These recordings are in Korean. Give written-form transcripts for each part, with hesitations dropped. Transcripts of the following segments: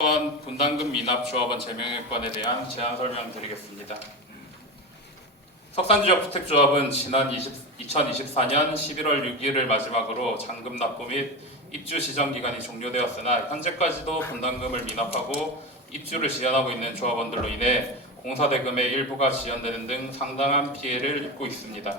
이번 분담금 미납 조합원 제명의권에 대한 제안 설명드리겠습니다. 석산지역주택조합은 지난 2024년 11월 6일을 마지막으로 잔금 납부 및 입주 지정 기간이 종료되었으나 현재까지도 분담금을 미납하고 입주를 지연하고 있는 조합원들로 인해 공사대금의 일부가 지연되는 등 상당한 피해를 입고 있습니다.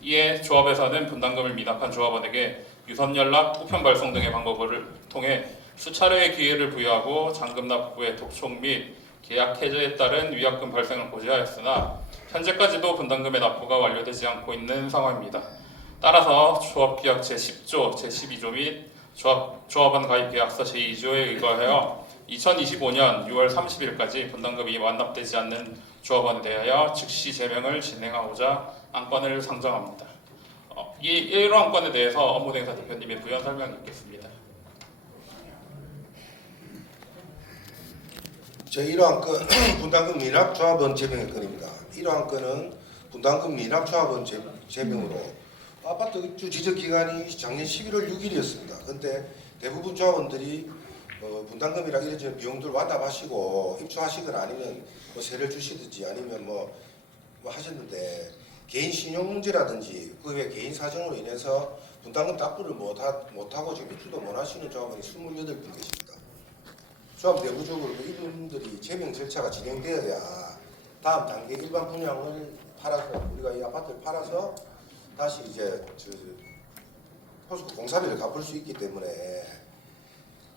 이에 조합에서는 분담금을 미납한 조합원에게 유선 연락, 우편 발송 등의 방법을 통해 수차례의 기회를 부여하고 잔금 납부의 독촉 및 계약 해제에 따른 위약금 발생을 고지하였으나 현재까지도 분담금의 납부가 완료되지 않고 있는 상황입니다. 따라서 조합규약 제10조, 제12조 및 조합원 가입 계약서 제2조에 의거하여 2025년 6월 30일까지 분담금이 완납되지 않는 조합원에 대하여 즉시 제명을 진행하고자 안건을 상정합니다. 이 1호 안건에 대해서 업무대행사 대표님의 부연 설명 있겠습니다. 제1호 안건 분담금 미납 조합원 제명의 건입니다. 1호 안건은 분담금 미납 조합원 제명으로 아파트 입주 지적 기간이 작년 11월 6일이었습니다. 그런데 대부분 조합원들이 분담금이랑 이런 비용들 완납하시고 입주하시거나 아니면 뭐 세를 주시든지 아니면 뭐 하셨는데 개인 신용 문제라든지 그 외 개인 사정으로 인해서 분담금 납부를 못하고 지금 입주도 못 하시는 조합원이 28분 계십니다. 조합 내부적으로 이분들이 제명 절차가 진행되어야 다음 단계 일반 분양을 팔아서 우리가 이 아파트를 팔아서 다시 이제 공사비를 갚을 수 있기 때문에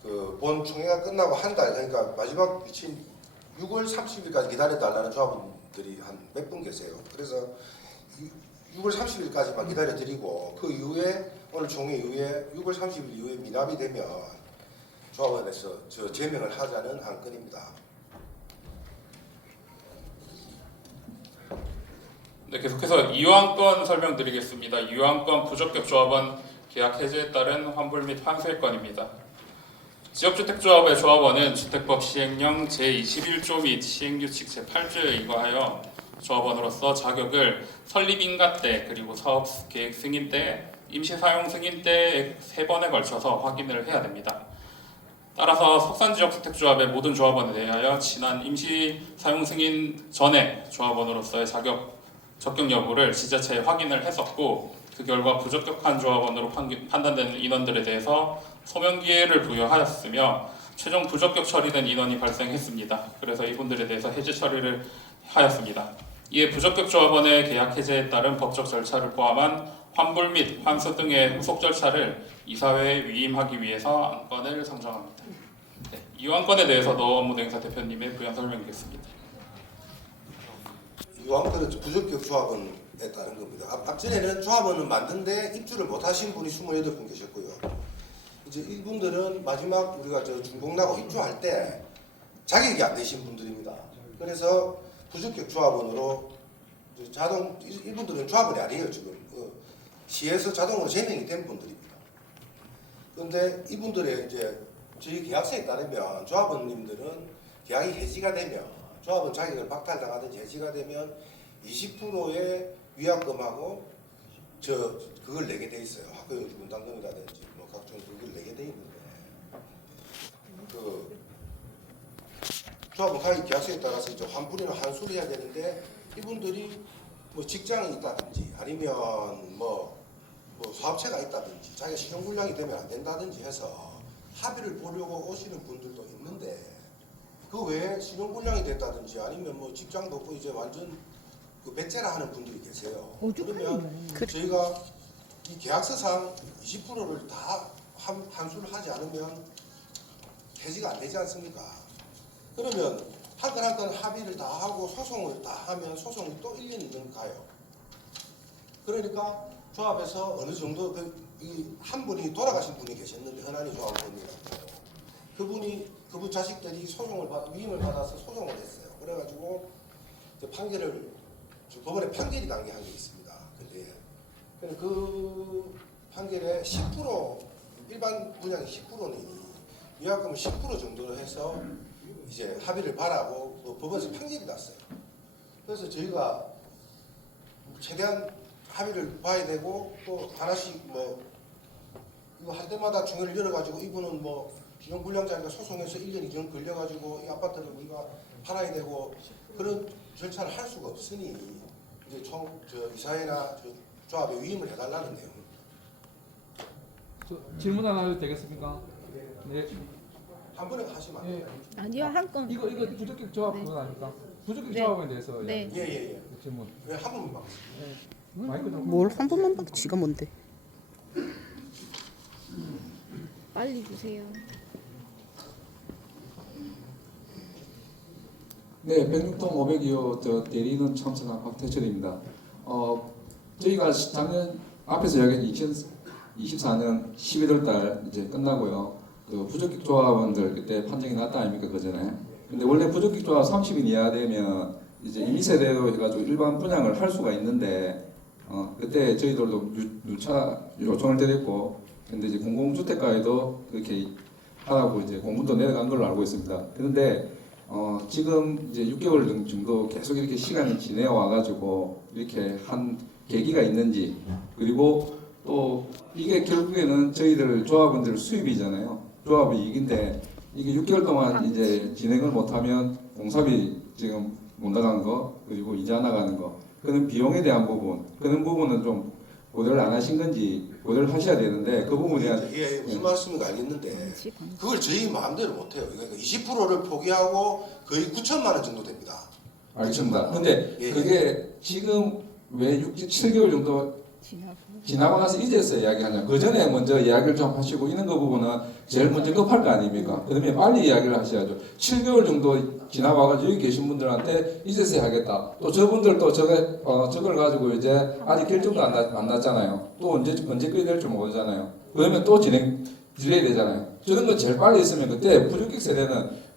그 본 총회가 끝나고 한 달, 그러니까 마지막 미친 6월 30일까지 기다려달라는 조합원들이 한 몇 분 계세요. 그래서 6월 30일까지만 기다려드리고 그 이후에 오늘 총회 이후에 6월 30일 이후에 미납이 되면 조합원에서 제명을 하자는 안건입니다. 네, 계속해서 2호 안건 설명드리겠습니다. 2호 안건 부적격 조합원 계약 해제에 따른 환불 및 환수의 건입니다. 지역주택조합의 조합원은 주택법 시행령 제21조 및 시행규칙 제8조에 의거하여 조합원으로서 자격을 설립 인가 때 그리고 사업 계획 승인 때 임시사용 승인 때 3번에 걸쳐서 확인을 해야 됩니다. 따라서 석산지역주택조합의 모든 조합원에 대하여 지난 임시사용 승인 전에 조합원으로서의 적격 여부를 지자체에 확인을 했었고 그 결과 부적격한 조합원으로 판단되는 인원들에 대해서 소명 기회를 부여하였으며 최종 부적격 처리된 인원이 발생했습니다. 그래서 이분들에 대해서 해제 처리를 하였습니다. 이에 부적격 조합원의 계약 해제에 따른 법적 절차를 포함한 환불 및 환수 등의 후속 절차를 이사회에 위임하기 위해서 안건을 상정합니다. 네, 이 안건에 대해서도 업무대행사 대표님의 부연 설명드리겠습니다. 이 안건은 부적격 조합원에 따른 겁니다. 앞전에는 조합원은 맞는데 입주를 못하신 분이 28분 계셨고요. 이제 이분들은 마지막 우리가 준공나고 입주할 때 자격이 안 되신 분들입니다. 그래서 부적격 조합원으로 이분들은 조합원이 아니에요. 지금 시에서 자동으로 제명이 된 분들입니다. 그런데 이분들의 이제 저희 계약서에 따르면 조합원님들은 계약이 해지가 되면 조합원 자격을 박탈당하든지 해지가 되면 20%의 위약금하고 그걸 내게 돼 있어요. 학교용 분담금이라든지 뭐 각종 그걸 내게 돼 있는데 그 조합원 가입 계약서에 따라서 이제 환불이나 환수를 해야 되는데 이분들이 뭐 직장이 있다든지 아니면 뭐 사업체가 있다든지 자기가 신용불량이 되면 안 된다든지 해서 합의를 보려고 오시는 분들도 있는데 그 외에 신용불량이 됐다든지 아니면 뭐 직장도 없고 이제 완전 그 배째라 하는 분들이 계세요. 그러면 저희가 이 계약서상 20%를 다 환수를 하지 않으면 해지가 안 되지 않습니까? 그러면 한 건 한 건 합의를 다 하고 소송을 다 하면 소송이 또 1년이면 가요. 그러니까 조합에서 어느 정도 한 분이 돌아가신 분이 계셨는데 현안이 조합원이라고 그분 자식들이 위임을 받아서 소송을 했어요. 그래가지고 판결을 법원에 판결이 강력한 게 있습니다. 근데 그 판결에 10% 일반 분양이 10%니 위약금을 10% 정도로 해서 이제 합의를 바라고 법원에서 판결이 났어요. 그래서 저희가 최대한 합의를 봐야 되고 또 하나씩 뭐 이거 할 때마다 중회를 열어가지고 이분은 뭐 준용불량자니까 소송해서 1년 2년 걸려가지고 이 아파트를 우리가 팔아야 되고 그런 절차를 할 수가 없으니 이제 이사회나 조합에 위임을 해달라는 내용. 질문 하나 해도 되겠습니까? 네. 한 번에 하시면 안 예. 돼요. 아니요, 한 건. 이거 부적격 조합 네. 그거 아닙니까? 부적격 네. 조합에 대해서 네. 예예예. 질문. 왜 한 번만 마이크 좀. 뭘 한 번만 밖에 쥐가 뭔데? 빨리 주세요. 네, 106동 502호 저 대리인은 참석한 박태철입니다. 저희가 작년 앞에서 이야기한 2024년 11월 달 이제 끝나고요. 그 부적격 조합원들 그때 판정이 났다 아닙니까 그 전에. 근데 원래 부적격 조합 30인 이하 되면 이제 임의세대로 해가지고 일반 분양을 할 수가 있는데 그때 저희들도 누차 요청을 드렸고 근데 이제 공공주택가에도 그렇게 하라고 이제 공문도 내려간 걸로 알고 있습니다. 그런데 지금 이제 6개월 정도 계속 이렇게 시간이 지내와 가지고 이렇게 한 계기가 있는지 그리고 또 이게 결국에는 저희들 조합원들 수입이잖아요. 조합의 이익인데 이게 6개월 동안 이제 진행을 못하면 공사비 지금 못 나가는 거 그리고 이자 나가는 거 그런 비용에 대한 부분 그런 부분은 좀 고려를 안 하신 건지 고려를 하셔야 되는데 그 부분에 대한 예, 무슨 말씀인가 알겠는데 그걸 저희 마음대로 못해요. 그러니까 20%를 포기하고 거의 9천만 원 정도 됩니다. 알겠습니다. 근데 예. 그게 지금 왜 7개월 정도 지나고 나서 이제서 이야기하냐. 그 전에 먼저 이야기를 좀 하시고 이런 거 부분은 제일 먼저 급할 거 아닙니까? 그러면 빨리 이야기를 하셔야죠. 7개월 정도 지나와가지고 여기 계신 분들한테 이제서 해야겠다. 또 저분들도 저걸 가지고 이제 아직 결정도 안 났잖아요. 또 언제까지 될지 모르잖아요. 그러면 또 딜레이 되잖아요. 저런 거 제일 빨리 있으면 그때 부주택 세대는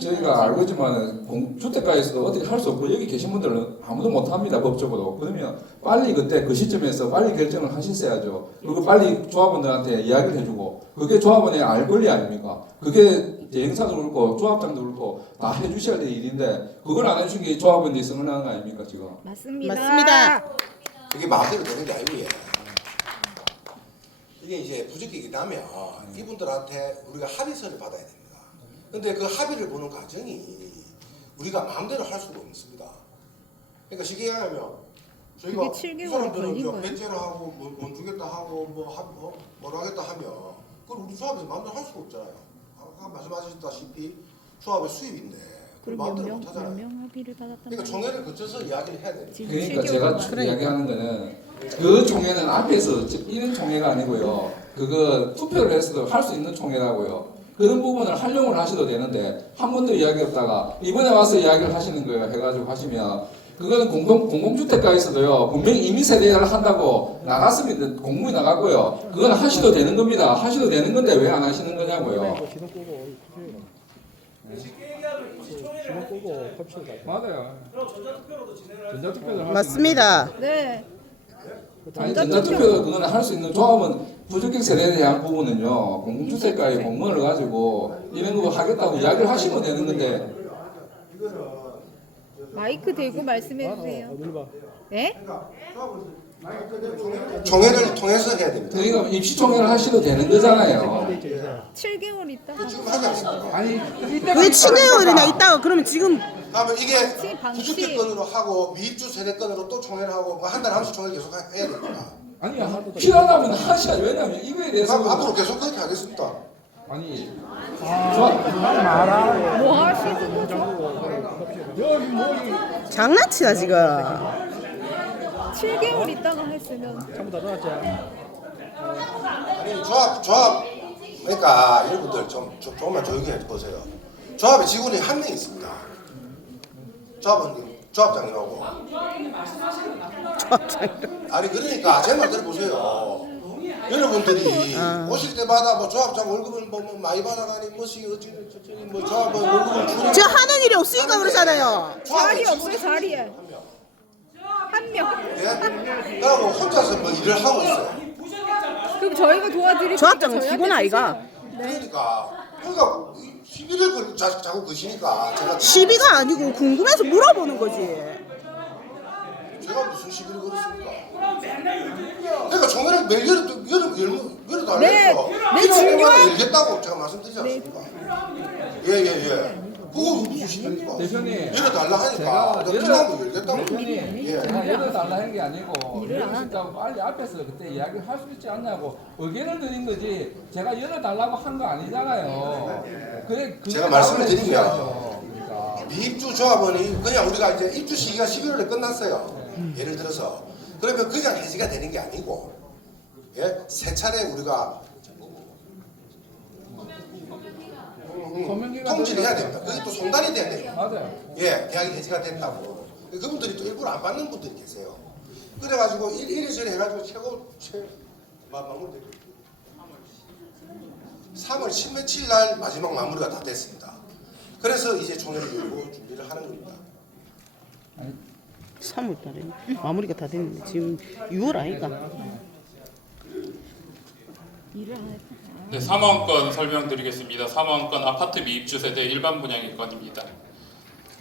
저희가 알고 있지만 주택가에서도 어떻게 할 수 없고 여기 계신 분들은 아무도 못합니다 법적으로. 그러면 빨리 그때 그 시점에서 빨리 결정을 하셨어야죠. 그리고 빨리 조합원들한테 이야기를 해주고 그게 조합원의 알 권리 아닙니까? 그게 대행사도 그렇고 조합장도 그렇고 다 해주셔야 될 일인데 그걸 안 해주신 게 조합원들이 성능한 거 아닙니까 지금? 맞습니다. 맞습니다. 이게 마음대로 되는 게 아니에요. 이게 이제 부적격이 나면 이분들한테 우리가 합의서를 받아야 됩니다. 근데 그 합의를 보는 과정이 우리가 마음대로 할 수가 없습니다. 그러니까 쉽게 얘기하면 저희가 그게 7개월이 이 사람들은 걸린 거예요. 배째로 하고 뭐 주겠다 하고 뭐라 하겠다 하면 그걸 우리 조합에서 마음대로 할 수가 없잖아요. 아까 말씀하셨다시피 조합의 수입인데 그걸 그럼 마음대로 못 하잖아요. 몇명 합의를 받았단 그러니까 말이에요? 총회를 거쳐서 이야기를 해야 돼요. 지금 그러니까 7개월 제가 동안. 이야기하는 거는 그 총회는 앞에서 이런 총회가 아니고요. 그거 투표를 해서도 할 수 있는 총회라고요. 그런 부분을 활용을 하셔도 되는데 한 번도 이야기 없다가 이번에 와서 이야기를 하시는 거예요. 해가지고 하시면 그거는 공공주택가에서도요. 분명히 임의세대를 한다고 나갔으면 공문이 나갔고요. 그건 하셔도 되는 겁니다. 하셔도 되는 건데 왜 안 하시는 거냐고요. 맞아요. 전자투표를 할 맞습니다. 네. 아니 전자투표도 그거는 할 수 있는 조합은 부적격 세대에 대한 부분은요 공공주택가에 공문을 가지고 이런 거 하겠다고 이야기를 하시면 되는 건데 마이크 대고 말씀해 주세요. 네? 총회를 통해서 해야 됩니다. 그러니까 입시총회를 하셔도 되는 거잖아요. 7개월 있다가 지금 하지 않습니까? 아니 왜 7개월이나 있다가 그러면 지금 그러면 이게 방식, 방식. 부주택건으로 하고 미입주 세대건으로 또 총회를 하고 뭐 한 달에 한 번씩 총회를 계속 해야 됩니다. 아니 필요하다면 하셔야죠. 왜냐하면 이거에 대해서 그럼 앞으로 계속 그렇게 하겠습니다. 아니 뭐 하시는 거죠? 장난치나 지금. 7개월 있다가 했으면 아니 조합 그러니까 여러분들 조금만 조용히 해보세요. 조합에 직원이 한 명 있습니다. 조합장님하고. 아니 그러니까 제 말 들어보세요. 여러분들이 오실 때마다 뭐 조합장 월급을 뭐 많이 받아가니 뭐시 어찌 뭐 조합 뭐 월급을 주니 저 하는 일이 없으니까 그러잖아요. 자리 없어요, 자리에. 한 명. 예? 그러고 혼자서 뭐 일을 하고 있어요. 그럼 저희가 도와드릴 조합장은 테니까 직원 저희한테 아이가? 그러니까 시비를 자꾸 거시니까 제가 시비가 아니고 궁금해서 물어보는 거지. 제가 무슨 시비를 걸었습니까? 그러니까 총회를 매일 열어도 안 했어. 네, 중요한- 열겠다고 제가 말씀드리지 않습니까? 예. 그거 무슨 시비입니까? 대표님, 열어달라 하니까 제가 내가 필요한 거 열겠다고. 대표님, 예. 제가 열어달라 하는 게 아니고 열을 수 있다고 빨리 앞에서 그때 이야기를 할 수 있지 않냐고 의견을 드린 거지 제가 열어달라고 한 거 아니잖아요. 그래 제가 말씀을 답을 드리면 해주셔야죠. 그러니까. 미입주 조합원이 그냥 우리가 이제 입주 시기가 11월에 끝났어요. 예를 들어서 그러면 그냥 해지가 되는 게 아니고 세 차례 우리가 소명기가 통지를 해야 됩니다. 그게 또 송달이 돼야 돼요. 맞아요. 계약이 해지가 됐다고. 그분들이 또 일부러 안 받는 분들이 계세요. 그래가지고 이래저래 해가지고 마무리 3월 10며칠 날 마지막 마무리가 다 됐습니다. 그래서 이제 총회를 열고 준비를 하는 겁니다. 3월달에 마무리가 다 됐는데 지금 6월 아이가. 네, 3원권 설명드리겠습니다. 3원권 아파트 미입주 세대 일반 분양의 건입니다.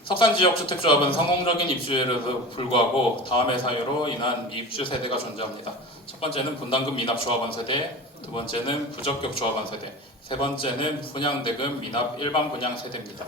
석산지역주택조합은 성공적인 입주에도 불구하고 다음의 사유로 인한 미입주 세대가 존재합니다. 첫 번째는 분담금 미납 조합원 세대, 두 번째는 부적격 조합원 세대, 세 번째는 분양대금 미납 일반 분양 세대입니다.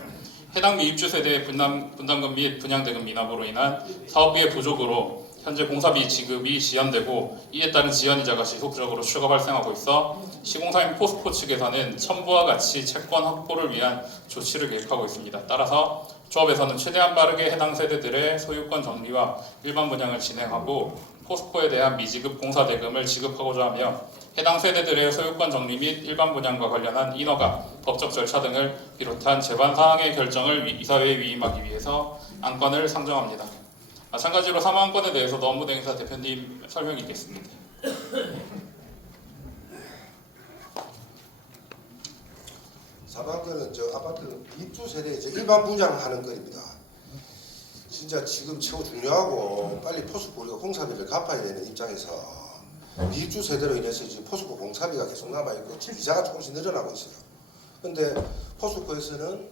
해당 미입주 세대의 분담금 및 분양대금 미납으로 인한 사업비의 부족으로 현재 공사비 지급이 지연되고 이에 따른 지연이자가 지속적으로 추가 발생하고 있어 시공사인 포스코 측에서는 첨부와 같이 채권 확보를 위한 조치를 계획하고 있습니다. 따라서 조합에서는 최대한 빠르게 해당 세대들의 소유권 정리와 일반 분양을 진행하고 포스코에 대한 미지급 공사 대금을 지급하고자 하며 해당 세대들의 소유권 정리 및 일반 분양과 관련한 인허가, 법적 절차 등을 비롯한 재반 사항의 결정을 이사회에 위임하기 위해서 안건을 상정합니다. 마찬가지로 사무안건에 대해서도 업무대행사 대표님 설명이 있겠습니다. 사방권은 저 아파트 입주 세대 이제 일반 분양하는 건입니다. 진짜 지금 최고 중요하고 빨리 포스코 우리가 공사비를 갚아야 되는 입장에서 미입주 세대로 인해서 지금 포스코 공사비가 계속 남아 있고 이자가 조금씩 늘어나고 있어요. 근데 포스코에서는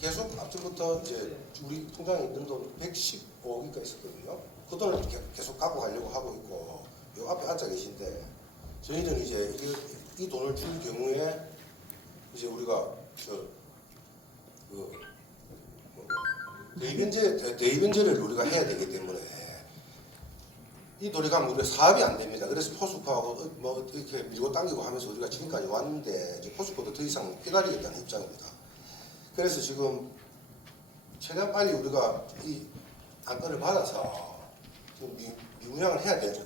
계속 앞전부터 이제 우리 통장에 있는 돈 115억인가 있었거든요. 그 돈을 계속 갖고 가려고 하고 있고 요 앞에 앉아 계신데 저희는 이제 이 돈을 줄 경우에 이제 우리가 대입변제를 우리가 해야 되기 때문에 이 돈이 가면 우리가 사업이 안 됩니다. 그래서 포스코하고 뭐 이렇게 밀고 당기고 하면서 우리가 지금까지 왔는데 이제 포스코도 더 이상 기다리겠다는 입장입니다. 그래서 지금 최대한 빨리 우리가 이 안건을 받아서 좀 미분양을 해야 되죠.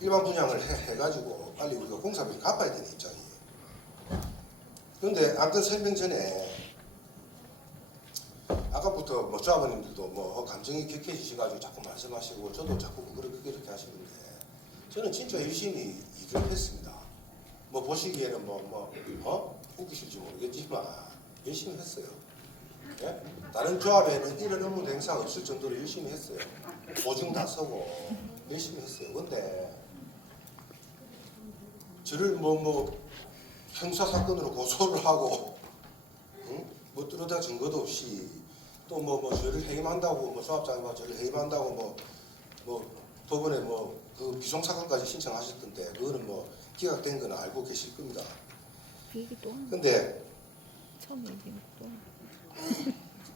일반 분양을 해가지고 빨리 우리가 공사비를 갚아야 되는 입장이에요. 그런데 안건 설명 전에 아까부터 뭐 조합원님들도 뭐 감정이 격해지셔가지고 자꾸 말씀하시고 저도 자꾸 그렇게 하시는데 저는 진짜 열심히 일을 했습니다. 뭐 보시기에는 웃기실지 모르겠지만 열심히 했어요. 예? 다른 조합에는 이런 업무 대행사가 없을 정도로 열심히 했어요. 보증 다 서고 열심히 했어요. 근데 저를 형사 사건으로 고소를 하고 뭐 뚜렷한 증거도 없이 또 저를 해임한다고 조합장이 저를 해임한다고 법원에 그 비송 사건까지 신청하셨던데 그거는 기각된 건 알고 계실 겁니다. 근데 처음 얘기는 또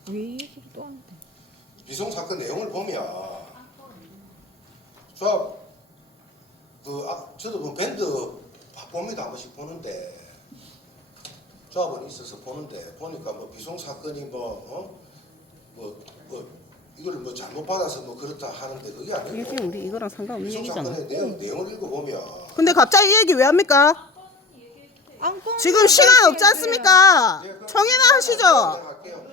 왜 얘기를 또 하는데? 비송 사건 내용을 보면 조합 저도 밴드 봅니다. 한 번씩 보는데 조합원이 있어서 보는데 보니까 비송 사건이 이걸 잘못 받아서 그렇다 하는데 그게 아니고 이게 우리 이거랑 상관없는 비송 얘기잖아. 사건의 내용을 읽어보면 근데 갑자기 이 얘기 왜 합니까? 지금 시간 없지 않습니까? 청해나 하시죠. 할게요.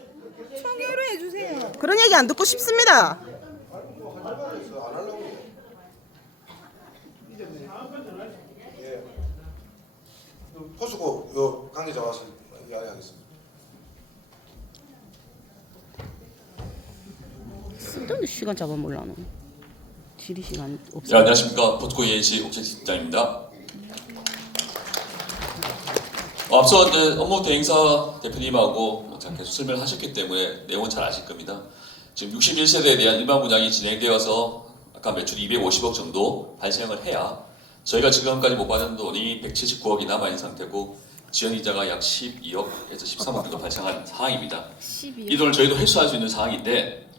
청해로 해주세요. 그런 얘기 안 듣고 싶습니다. 안 하려고 해요. 예. 포스코 요 관계자 와서 이야기하겠습니다. 쓸데없는 시간 잡아먹으려 는 지리 시간 네, 없어. 안녕하십니까. 포스코 ENC 옥재 실장입니다. 앞서 이제 업무 대행사 대표님하고 계속 설명을 하셨기 때문에 내용은 잘 아실 겁니다. 지금 61세대에 대한 일반 분양이 진행되어서 아까 매출 250억 정도 발생을 해야 저희가 지금까지 못 받은 돈이 179억이 남아있는 상태고 지연이자가 약 12억에서 13억 정도 발생한 상황입니다. 이 돈을 저희도 회수할 수 있는 상황인데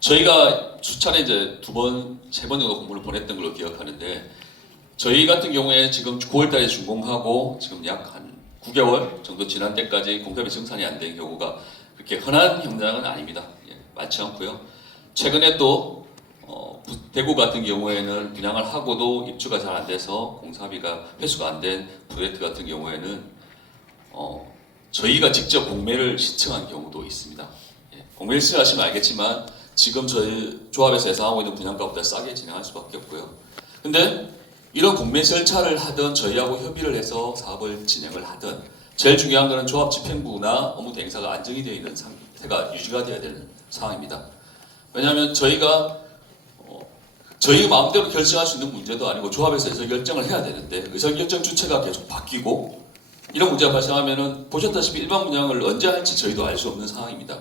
저희가 수차례 이제 2번, 3번 정도 공문을 보냈던 걸로 기억하는데 저희 같은 경우에 지금 9월달에 준공하고 지금 약 한 9개월 정도 지난 때까지 공사비 정산이 안 된 경우가 그렇게 흔한 현상은 아닙니다. 많지 않고요. 최근에 또 대구 같은 경우에는 분양을 하고도 입주가 잘 안 돼서 공사비가 회수가 안 된 프로젝트 같은 경우에는 저희가 직접 공매를 신청한 경우도 있습니다. 공매를 신청하시면 알겠지만 지금 저희 조합에서 예상하고 있는 분양가보다 싸게 진행할 수밖에 없고요. 근데 이런 공매 절차를 하든 저희하고 협의를 해서 사업을 진행을 하든 제일 중요한 것은 조합 집행부나 업무 대행사가 안정이 되어 있는 상태가 유지가 되어야 되는 상황입니다. 왜냐하면 저희가 마음대로 결정할 수 있는 문제도 아니고 조합에서 의사결정을 해야 되는데 의사결정 주체가 계속 바뀌고 이런 문제가 발생하면은 보셨다시피 일반 분양을 언제 할지 저희도 알 수 없는 상황입니다.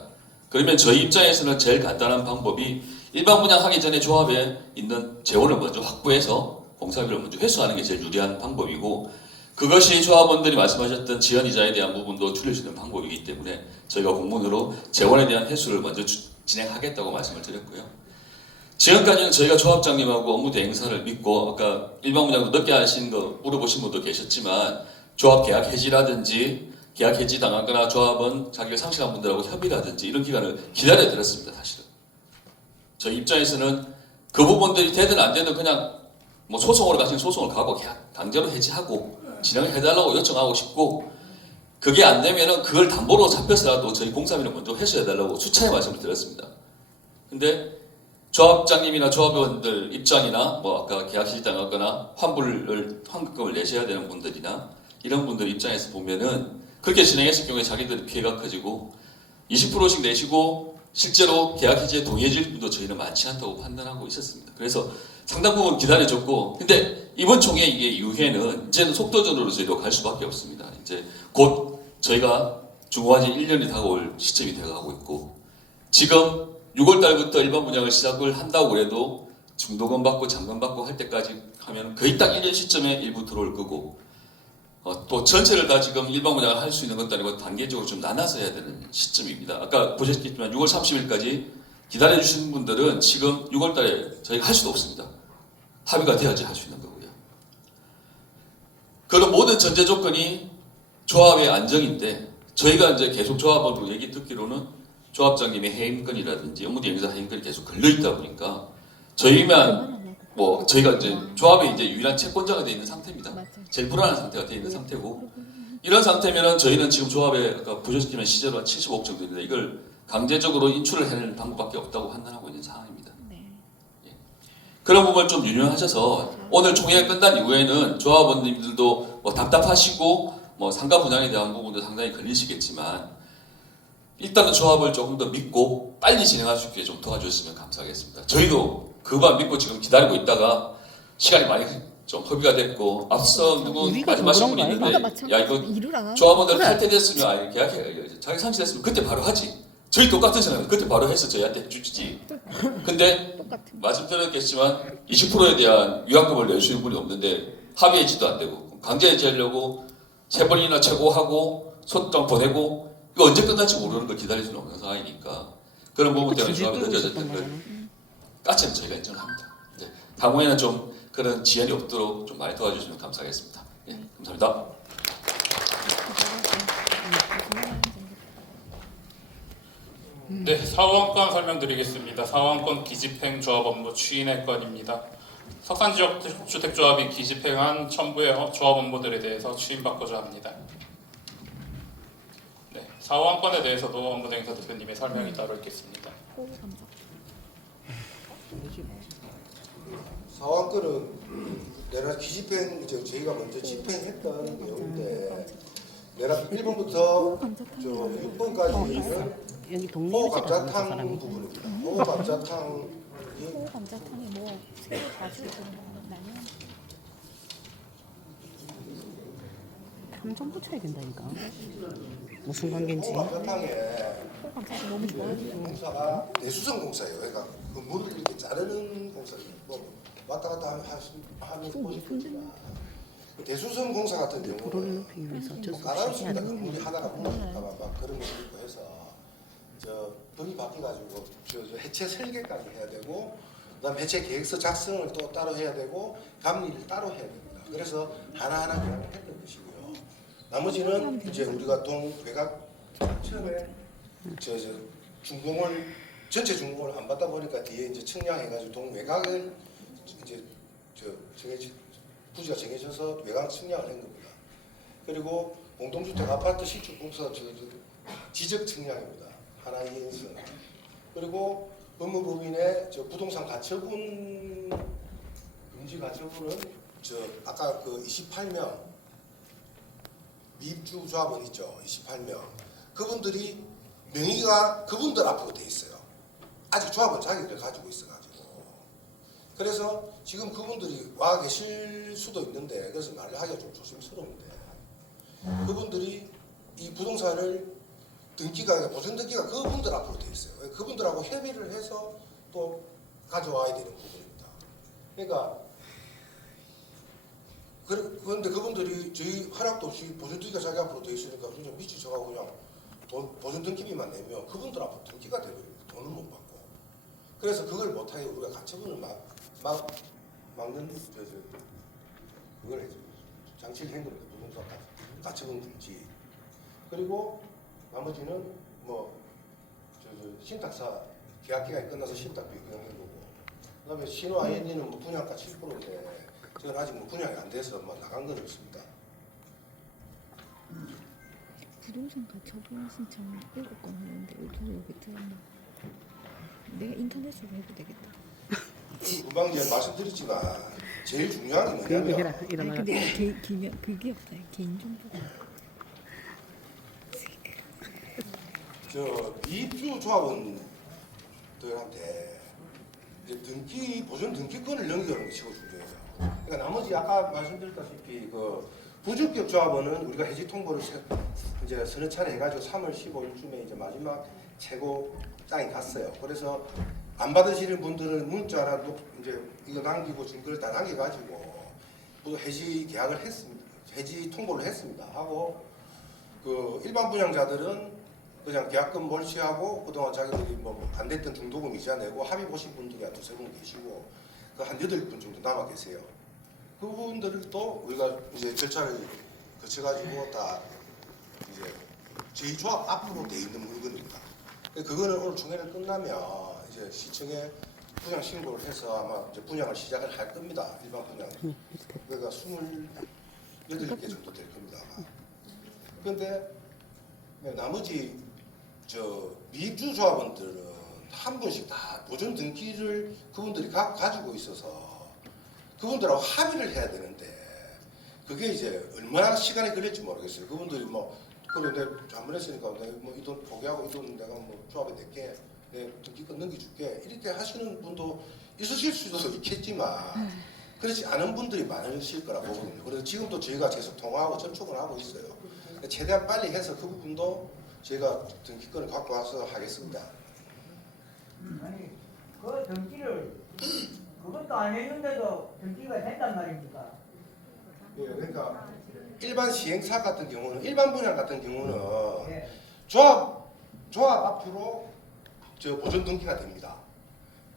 그러면 저희 입장에서는 제일 간단한 방법이 일반 분양하기 전에 조합에 있는 재원을 먼저 확보해서 공사비를 먼저 회수하는 게 제일 유리한 방법이고 그것이 조합원들이 말씀하셨던 지연이자에 대한 부분도 줄일 수 있는 방법이기 때문에 저희가 공문으로 재원에 대한 회수를 먼저 진행하겠다고 말씀을 드렸고요. 지금까지는 저희가 조합장님하고 업무 대행사를 믿고 아까 일반 분양도 늦게 하신 거 물어보신 분도 계셨지만 조합 계약 해지라든지 계약 해지 당하거나 조합은 자기가 상실한 분들하고 협의라든지 이런 기간을 기다려 드렸습니다. 사실은 저희 입장에서는 그 부분들이 되든 안 되든 그냥 뭐 소송으로 가시면 소송을 가고 계약 강제로 해지하고 진행을 해달라고 요청하고 싶고 그게 안 되면은 그걸 담보로 잡혀서라도 저희 공사비를 먼저 회수해달라고 수차례 말씀을 드렸습니다. 근데 조합장님이나 조합원들 입장이나 뭐 아까 계약 해지 당하거나 환급금을 내셔야 되는 분들이나 이런 분들 입장에서 보면은 그렇게 진행했을 경우에 자기들 피해가 커지고 20%씩 내시고 실제로 계약 해지에 동의해질 분도 저희는 많지 않다고 판단하고 있었습니다. 그래서 상당 부분 기다려줬고 근데 이번 총회 이게 이후에는 이제는 속도전으로 저희도 갈 수밖에 없습니다. 이제 곧 저희가 준공한 지 1년이 다가올 시점이 되어가고 있고 지금 6월 달부터 일반 분양을 시작을 한다고 그래도 중도금 받고 잔금 받고 할 때까지 하면 거의 딱 1년 시점에 일부 들어올 거고 또 전체를 다 지금 일반 분양을 할 수 있는 것도 아니고 단계적으로 좀 나눠서 해야 되는 시점입니다. 아까 보셨겠지만 6월 30일까지 기다려주신 분들은 지금 6월 달에 저희가 할 수도 없습니다. 합의가 돼야지 할 수 있는 거고요. 그런 모든 전제 조건이 조합의 안정인데 저희가 이제 계속 조합원으로 얘기 듣기로는 조합장님의 해임권이라든지 업무 대행사 해임권이 계속 걸려 있다 보니까 저희만 뭐 저희가 이제 조합의 이제 유일한 채권자가 되어 있는 상태입니다. 제일 불안한 상태가 되어 있는 상태고 이런 상태면은 저희는 지금 조합에 아까 보셨지만 시세로 한 75억 정도 있는데 이걸 강제적으로 인출을 해낼 방법밖에 없다고 판단하고 있는 상황입니다. 예. 그런 부분을 좀 유념하셔서 오늘 총회가 끝난 이후에는 조합원님들도 뭐 답답하시고 뭐 상가 분양에 대한 부분도 상당히 걸리시겠지만 일단은 조합을 조금 더 믿고 빨리 진행할 수 있게 좀 도와주셨으면 감사하겠습니다. 저희도 그만 믿고 지금 기다리고 있다가 시간이 많이 좀 허비가 됐고 앞서 누구 말씀하신 분이 있는데 야 이거 조합원들 탈퇴됐으면 아니 계약해 자기 상실했으면 그때 바로 하지. 저희 똑같은 생각은 그때 바로 해서 저희한테 해주지. 근데 말씀드렸겠지만 20%에 대한 위약금을 낼 수 있는 분이 없는데 합의 해지도 안 되고 강제 해지하려고 3번이나 최고하고 소장 보내고 이거 언제 끝날지 모르는 걸 기다릴 수는 없는 상황이니까 그런 부분 때문에 조합이 늦어졌던 걸 까치는 저희가 인정을 합니다. 네. 다음에는 좀 그런 지연이 없도록 좀 많이 도와주시면 감사하겠습니다. 예, 감사합니다. 네, 사원권 설명드리겠습니다. 사원권 기집행 조합 업무 추인의 건입니다. 석산지역주택조합이 기집행한 첨부의 조합 업무들에 대해서 추인받고자 합니다. 네, 사원권에 대해서도 업무대행사 대표님의 설명이 따로 있겠습니다. 사원권은 내가 기집행 저희가 먼저 집행했던 내용인데 내가 1번부터 6번까지는 호감자탕 부분입니다. 호감자탕이 뭐 새로 가지고 나면 감정 붙여야 된다니까. 무슨 관계인지. 호감자탕에 박사님 너무 좋아하시고. 공사가 대수성 공사예요. 그러니까 그 물을 이렇게 자르는 공사. 뭐 왔다 갔다 하면 보시겠지만 대수성 공사 같은 경우는 뭐 까다롭습니다. 그 물이 하다가 무너질까 막 그런 거 있고 해서 저 돈이 바뀌가지고 저 해체 설계까지 해야 되고 그다음 해체 계획서 작성을 또 따로 해야 되고 감리를 따로 해야 됩니다. 그래서 하나하나 계약을 했던 것이고요. 나머지는 이제 우리가 동 외곽 처음에 저 준공을 전체 준공을 안 받다 보니까 뒤에 이제 측량해가지고 동 외곽을 이제 부지가 정해져서 외곽 측량을 한 겁니다. 그리고 공동주택 아파트 시축 공사 지적 측량입니다. 하나의 인수. 그리고 법무법인의 저 부동산 가처분 금지 가처분은 저 아까 그 28명 미입주 조합원 있죠. 28명. 그분들이 명의가 그분들 앞으로 돼 있어요. 아직 조합원 자격을 가지고 있어가지고. 그래서 지금 그분들이 와 계실 수도 있는데 그래서 말을 하기가 좀 조심스러운데 그분들이 이 부동산을 등기가 보존 등기가 그분들 앞으로 돼 있어요. 그분들하고 협의를 해서 또 가져와야 되는 부분입니다. 그러니까 그런데 그분들이 저희 허락도 없이 보존 등기가 자기 앞으로 돼 있으니까 그냥 미치셔가고 그냥 보존 등기비만 내면 그분들 앞으로 등기가 되버립니다. 돈은 못 받고. 그래서 그걸 못하게 우리가 가처분을 막는 그걸 해서 장치를 한 겁니다. 부동산 가처분 금지. 그리고 나머지는 뭐 신탁사 계약 기간이 끝나서 신탁비 그냥 한 거고. 그다음에 신호 ING는 뭐 분양가 7%인데 저는 아직 뭐 분양이 안 돼서 뭐 나간 건 없습니다. 부동산 가처분 신청 7건 했는데 저도 여기 들었나? 내가 인터넷으로 해도 되겠다. 금방 이제 말씀드렸지만 제일 중요한 게 뭐냐면 아니, 근데 그게 없어요. 개인정보가. 저 미입주 조합원들한테 이제 보존 등기권을 넘겨오는 게 최고 중요해요. 그러니까 나머지 아까 말씀드렸다시피 그 부주격 조합원은 우리가 해지 통보를 이제 서너 차례 해가지고 3월 15일쯤에 이제 마지막 최고 장이 갔어요. 그래서 안 받으시는 분들은 문자라도 이제 이거 남기고 증거를 다 남겨가지고 또 해지 계약을 했습니다. 해지 통보를 했습니다. 하고 그 일반 분양자들은 그냥 계약금 몰취하고 그동안 자기들이 뭐 안 됐던 중도금 이자 내고 합의 보신 분들이 한 두세 분 계시고 그 한 8분 정도 남아 계세요. 그분들을 또 우리가 이제 절차를 거쳐가지고 다 이제 저희 조합 앞으로 돼 있는 물건입니다. 그거는 오늘 총회를 끝나면 이제 시청에 분양 신고를 해서 아마 이제 분양을 시작을 할 겁니다. 일반 분양. 그러니까 28개 정도 될 겁니다. 그런데 나머지 저 미입주 조합원들은 한 번씩 다 보존 등기를 그분들이 가지고 있어서 그분들하고 합의를 해야 되는데 그게 이제 얼마나 시간이 걸릴지 모르겠어요. 그분들이 뭐 그래 내가 잘못했으니까 내가 뭐 이 돈 포기하고 이 돈 내가 뭐 조합에 낼게 내 등기권 넘겨줄게 이렇게 하시는 분도 있으실 수도 있겠지만 그렇지 않은 분들이 많으실 거라고 보거든요. 그래서 지금도 저희가 계속 통화하고 접촉을 하고 있어요. 최대한 빨리 해서 그 부분도 저희가 등기권을 갖고 와서 하겠습니다. 아니 그 등기를 그것도 안 했는데도 등기가 된단 말입니까? 예, 그러니까 일반 시행사 같은 경우는 일반 분양 같은 경우는 예. 조합 앞으로 저 보존 등기가 됩니다.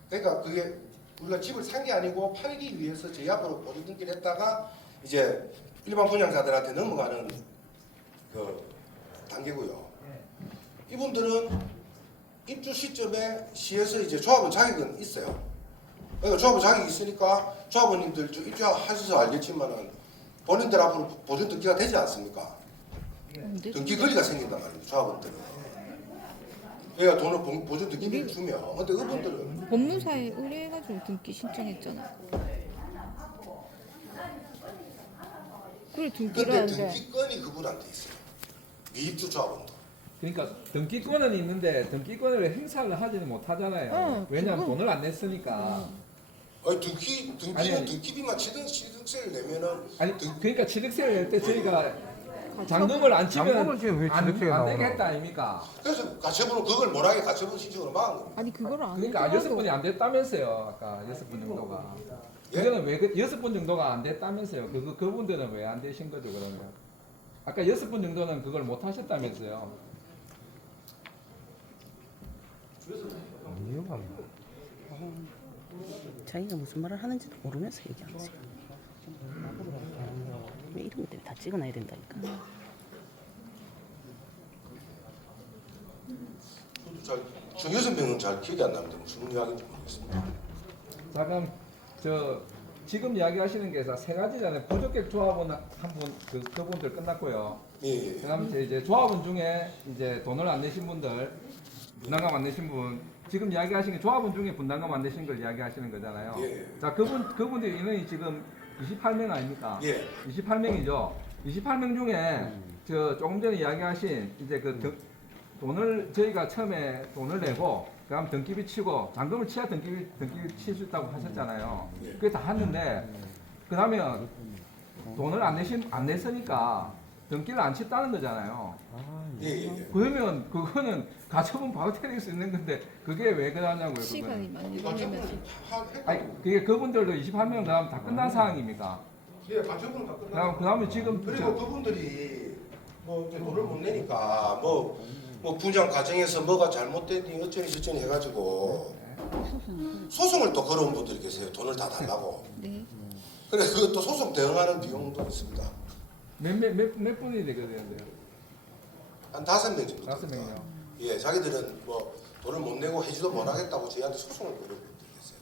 그러니까 그게 우리가 집을 산 게 아니고 팔기 위해서 저희 앞으로 보존 등기를 했다가 이제 일반 분양자들한테 넘어가는 그 단계고요. 이분들은 입주 시점에 시에서 이제 조합원 자격은 있어요. 그러니까 조합원 자격이 있으니까 조합원님들 입주하셔서 알겠지만은 본인들 앞으로 보존 등기가 되지 않습니까? 등기 거리가 생긴단 말입니다. 조합원들은. 그러니까 돈을 보존 등기비를 주면 근데 그분들은 법무사에 의뢰해가지고 등기 신청했잖아. 그래 등기를 근데 하는데 등기권이 그분한테 있어요. 미입주 조합원도. 그러니까 등기권은 있는데 등기권을 행사를 하지는 못하잖아요. 왜냐하면 돈을 안 냈으니까. 아니 등기는 아니. 등기비만 취득세를 내면은 아니 그러니까 취득세를 낼 때 저희가 잔금을 안 잔금을 치면 지금 왜 안 지득하게 나오나? 되겠다 아닙니까? 그래서 가처분은 그걸 못하게 가처분 신청으로 막은 겁니다. 아니 그거를 안 그러니까 해도 6번이 안 됐다면서요. 아까 6번 정도가. 예? 이거는 왜 6번 정도가 안 됐다면서요. 그분들은 왜 안 되신 거죠 그러면? 아까 6번 정도는 그걸 못 하셨다면서요. 이유가 자기가 무슨 말을 하는지도 모르면서 얘기하세요. 왜 이런 것 때문에 다 찍어놔야 된다니까. 저도 정여섯 명은 잘 기억이 안 납니다. 무슨 이야기인지 모르겠습니다. 자 그럼 지금 이야기하시는 게 세 가지잖아요. 부적격 조합원 한분 그분들 끝났고요. 예. 그다음 이제 조합원 중에 이제 돈을 안 내신 분들, 분담금 안 내신 분, 지금 이야기하신 게 조합원 중에 분담금 안 내신 걸 이야기하시는 거잖아요. 예. 자 그분들 인원이 지금 28명 아닙니까? 예. 28명이죠. 28명 중에 저 조금 전에 이야기하신 이제 돈을 저희가 처음에 돈을 내고 그다음 등기비 치고 잔금을 치야 등기비 칠 수 있다고 하셨잖아요. 예. 그게 다 했는데 그다음에 돈을 안 냈으니까 등기를 안 쳤다는 거잖아요. 예. 그러면 그거는 가처분 바로 때릴 수 있는 건데 그게 왜 그러냐고요. 시간이 그거는. 많이 가처분은 걸리면 아니 그게 그분들도 28명 그다음 다 끝난 상황입니까? 예, 가처분은 다 끝났고. 그다음에 지금 그리고 그분들이 뭐 이제 돈을 못 내니까 뭐 분양 과정에서 뭐가 잘못됐니 어쩌니 저쩌니 해가지고 소송을 또 걸어온 분들이 계세요. 돈을 다 달라고. 네. 그래 그것도 소송 대응하는 비용도 있습니다. 몇 분이 되거든요. 한 5명 정도. 5명이요. 예, 자기들은 뭐 돈을 못 내고 해지도 못 하겠다고 저희한테 소송을 걸어온 분들이 계세요.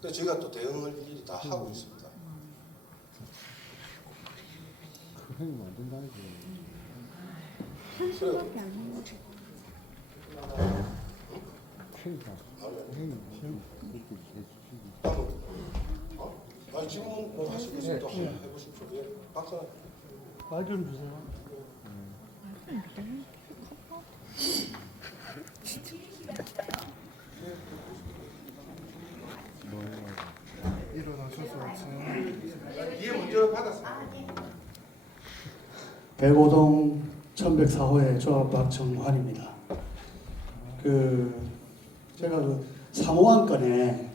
그래서 저희가 또 대응을 일일이 다 하고 있습니다. 현실밖에 안 해요. 아니 지금은 뭐 하시겠어요? 또 해보십시오. 예, 박사. 말좀 주세요. 뒤에 먼저 받았습니다. 대고동 1104호의 조합 박정환입니다. 제가 사모안 건에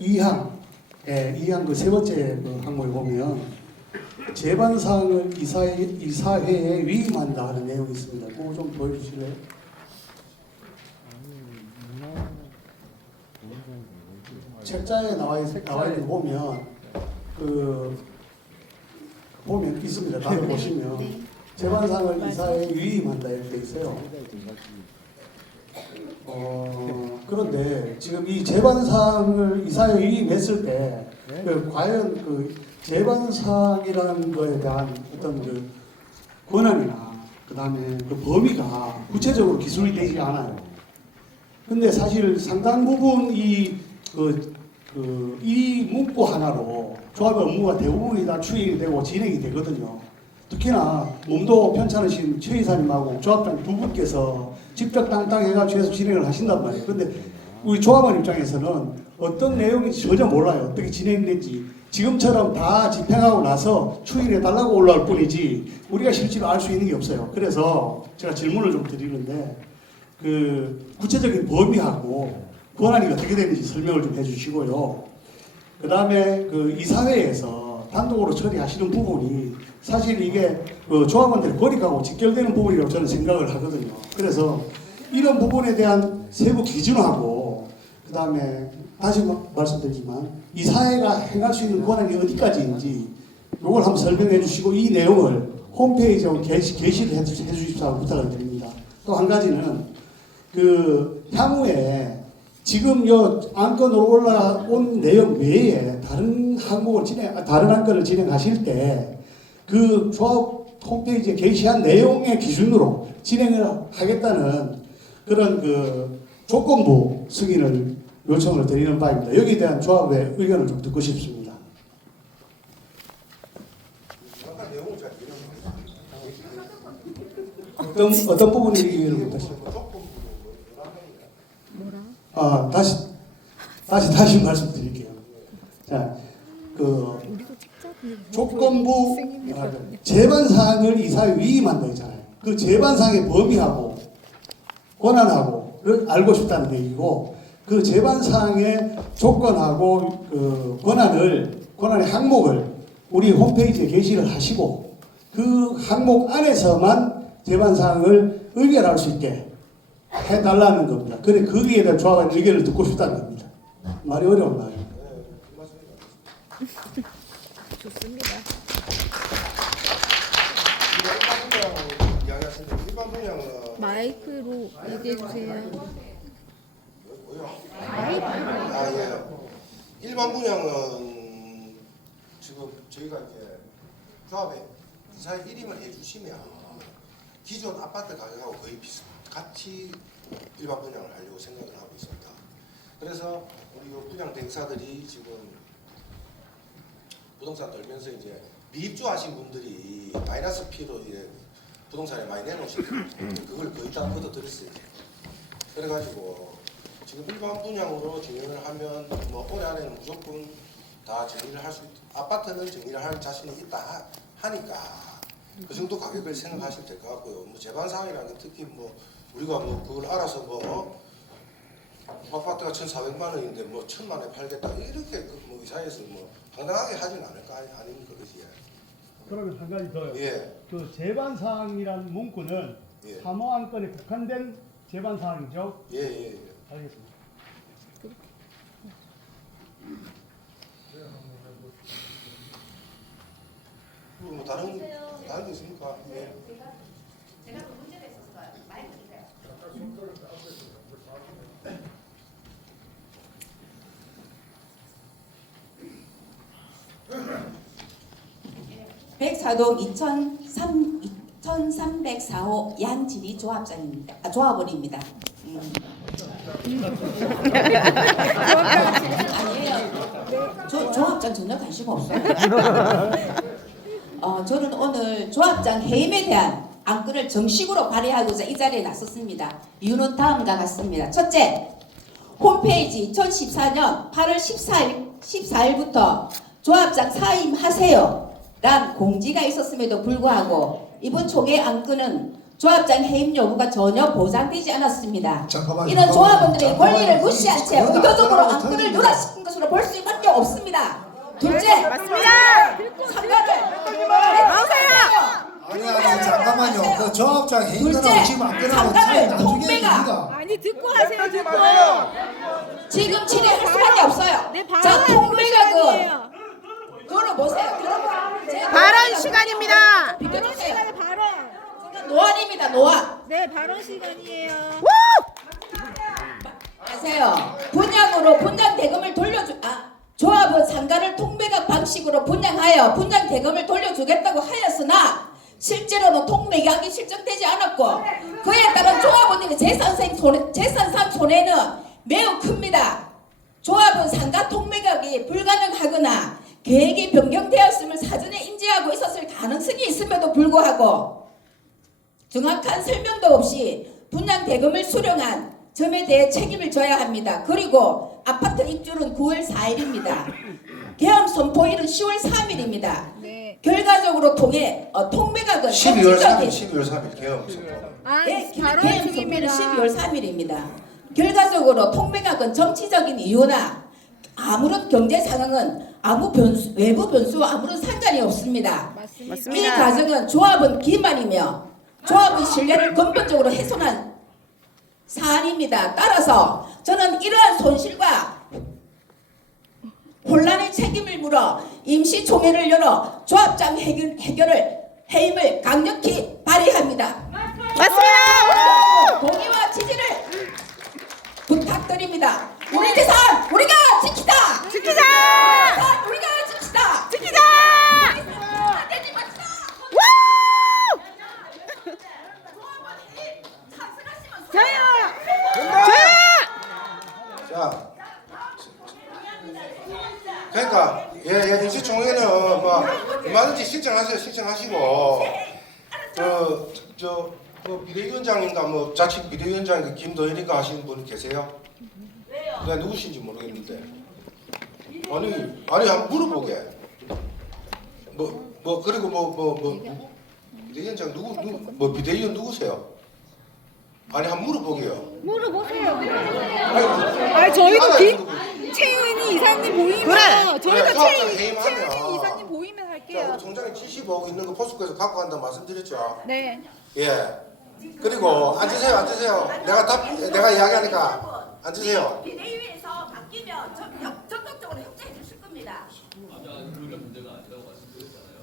2항 그 세 번째 그 항목에 보면 재반사항을 이사회에 위임한다 하는 내용이 있습니다. 그거 좀 보여주실래요? 책자에 나와 있는 거 보면 있습니다. 다들 보시면 재반상을 이사에 위임한다 이렇게 돼 있어요. 그런데 지금 이 재반상을 이사에 위임했을 때 과연 그 재반상이라는 거에 대한 어떤 그 권한이나 그 다음에 그 범위가 구체적으로 기술이 되지 않아요. 근데 사실 상당 부분 이 문구 하나로 조합의 업무가 대부분이 다 추진이 되고 진행이 되거든요. 특히나 몸도 편찮으신 최 이사님하고 조합장 두 분께서 직접 땅땅 해가지고 계속 진행을 하신단 말이에요. 그런데 우리 조합원 입장에서는 어떤 내용인지 전혀 몰라요. 어떻게 진행된지. 지금처럼 다 집행하고 나서 추진해달라고 올라올 뿐이지 우리가 실제로 알 수 있는 게 없어요. 그래서 제가 질문을 좀 드리는데 구체적인 범위하고 권한이 어떻게 되는지 설명을 좀 해주시고요. 그 다음에 이사회에서 단독으로 처리하시는 부분이 사실 이게 조합원들의 권익하고 직결되는 부분이라고 저는 생각을 하거든요. 그래서 이런 부분에 대한 세부 기준하고 그 다음에 다시 말씀드리지만 이사회가 행할 수 있는 권한이 어디까지인지 이걸 한번 설명해 주시고 이 내용을 홈페이지에 게시를 해 주십사고 부탁을 드립니다. 또 한 가지는 향후에 지금 요 안건으로 올라온 내용 외에 다른 안건을 진행하실 때 그 조합 홈페이지에 게시한 내용의 기준으로 진행을 하겠다는 그런 조건부 승인을 요청을 드리는 바입니다. 여기에 대한 조합의 의견을 좀 듣고 싶습니다. 아까 내용을 잘 어떤 부분이 이해를 못하시죠? 뭐라? 다시 말씀드릴게요. 자, 우리도 책자 조건부 재반사항을 이사회 위임한다 했잖아요. 그 재반사항의 범위하고 권한하고를 알고 싶다는 얘기고 그 재반사항의 조건하고 그 권한의 항목을 우리 홈페이지에 게시를 하시고 그 항목 안에서만 재반사항을 의결할 수 있게 해달라는 겁니다. 그래 거기에 대한 조합의 의견을 듣고 싶다는 겁니다. 말이 어려웠나요? 좋습니다. 이야기하시는데 일반 분양은 마이크로 얘기해 주세요. 뭐요? 마이크로. 아 예. 일반 분양은 지금 저희가 이제 조합에 이사회 일임을 해주시면 기존 아파트 가격하고 거의 같이 일반 분양을 하려고 생각을 하고 있습니다. 그래서 우리 요 분양 대행사들이 지금 부동산 돌면서 이제 미입주하신 분들이 마이너스 P로 이제 부동산에 많이 내놓으시고 그걸 거의 다 걷어들였어요. 그래가지고 지금 일반 분양으로 정리를 하면 뭐 올해 안에는 무조건 다 정리를 할 수 아파트는 정리를 할 자신이 있다 하니까 그 정도 가격을 생각하시면 될 것 같고요. 뭐 재반 사항이라는 게 특히 뭐 우리가 뭐 그걸 알아서 뭐 아파트가 1,400만 원인데 뭐 1,000만 원에 팔겠다 이렇게 뭐 이사회에서 뭐 당당하게 하지는 않을 거 아닙니까, 그지? 그러면 한 가지 더요. 예. 그 재반 사항이라는 문구는 예. 사무안건에 국한된 재반 사항이죠. 예, 예, 예. 알겠습니다. 그리고 뭐 다른 게 있습니까? 예. 제가 그 문제가 있었어요. 마이크 주세요. 백사동 2304호 양진이 조합장입니다. 조합원입니다. 아니에요. 조합장 전혀 관심 없어요. 저는 오늘 조합장 해임에 대한 안건을 정식으로 발의하고자 이 자리에 나섰습니다. 이유는 다음과 같습니다. 첫째, 홈페이지 2014년 8월 14일부터 조합장 사임하세요 란 공지가 있었음에도 불구하고 이번 총회 안건은 조합장 해임 여부가 전혀 보장되지 않았습니다. 이런 조합원들의 권리를 무시한 채 의도적으로 안건을 누락시킨 것으로 볼 수밖에 없습니다. 둘째, 맞습니다. 상가를 나오세요. 아니 잠깐만요. 그 조합장 행위라고 지금 안 끝나고 상가를 나중에 통배가 됩니다. 아니 듣고 하세요. 듣고. 지금 진행할 수밖에 없어요. 네, 발언 자, 통배가 시간이에요. 들어보세요. 발언 시간입니다. 발언 시간에 발언. 노안입니다. 노안. 네, 발언 시간이에요. 아세요. 분양으로 분양 대금을 조합은 상가를 통매각 방식으로 분양하여 분양 대금을 돌려주겠다고 하였으나 실제로는 통매각이 실정되지 않았고 그에 따른 조합원들의 재산상 손해는 매우 큽니다. 조합은 상가 통매각이 불가능하거나 계획이 변경되었음을 사전에 인지하고 있었을 가능성이 있음에도 불구하고 정확한 설명도 없이 분양 대금을 수령한 점에 대해 책임을 져야 합니다. 그리고 아파트 입주는 9월 4일입니다. 계엄 선포일은 10월 3일입니다. 네. 결과적으로 통매각은 12월 3일 계엄 선포. 네, 발언 계엄 중입니다. 선포는 12월 3일입니다. 결과적으로 통매각은 정치적인 이유나 아무런 경제 상황은 외부 변수와 아무런 상관이 없습니다. 맞습니다. 이 과정은 조합은 기만이며 조합의 신뢰를 근본적으로 훼손한 사안입니다. 따라서 저는 이러한 손실과 혼란의 책임을 물어 임시총회를 열어 조합장 해임을 강력히 발의합니다. 맞습니다. 동의와 지지를 부탁드립니다. 우리 재산 우리가 지키자. 지키자. 재산 우리가 지키자. 지키자. 자, 그러니까 임시총회는 뭐 얼마든지 신청하시고 그 비대위원장인가 뭐 자칭 비대위원장 김도현이가 하시는 분 계세요? 내가 누구신지 모르겠는데 아니 한번 물어보게. 그리고 비대위원장 누구 비대위원 누구세요? 아니 한번 물어보게요. 물어보세요. 아니 저희도 최은희 이사님 보이면 그래. 저희가 조합장 최은희 회의하면 이사님 보이면 자, 할게요. 우리 총장이 75억 있는 거 포스코에서 갖고 간다고 말씀드렸죠. 네. 예. 그리고 앉으세요. 내가 이야기하니까 앉으세요. 비대위에서 바뀌면 적극적으로 협조해 주실 겁니다.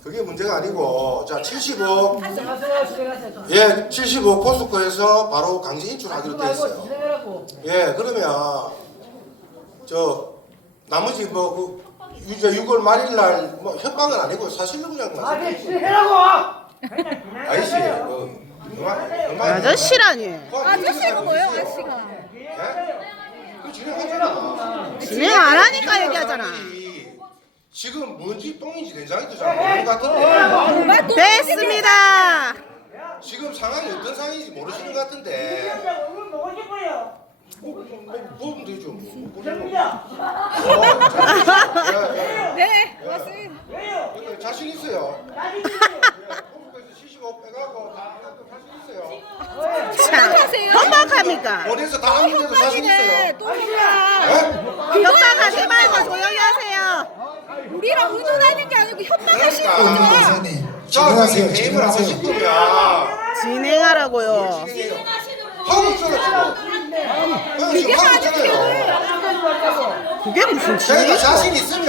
그게 문제가 아니고 자 75억 진행하세요. 예 75억 포스코에서 바로 강제 인출하기로 돼 있어요. 진행하라고. 예 그러면 저 나머지 이제 6월 말일 날 협박은 아니고 사실로 그냥 진행하라고. 아저씨 아저씨라니. 아저씨가 뭐예요, 아저씨가? 그 진행하잖아. 진행 안 하니까 얘기하잖아. 지금 뭔지 똥인지 된장인지 잘 모르는 것 같은데 됐습니다. 지금 상황이 어떤 상황인지 모르시는 것 같은데 오늘 먹고 싶어요. 보면 되죠. 접니다. 네, 맞습니다. 왜요? 자신 있어요. 나중에 있어요. 포스코에서 75 빼가고 다 자신 있어요. 참, 협박합니까? 원에서 다 한 문제도 자신 있어요. 협박하지 말고 조용히 하세요. 우리랑 의존하는 게 아니고 협박하시는 그러니까. 거죠. 이사님 저한테 진행하세요. 게임을 하고 진행하세요. 싶으면 진행하라고요. 하고 있잖아 지금. 그게 하고 아주 있잖아요. 그게 무슨 저희가 진행? 자신 있으면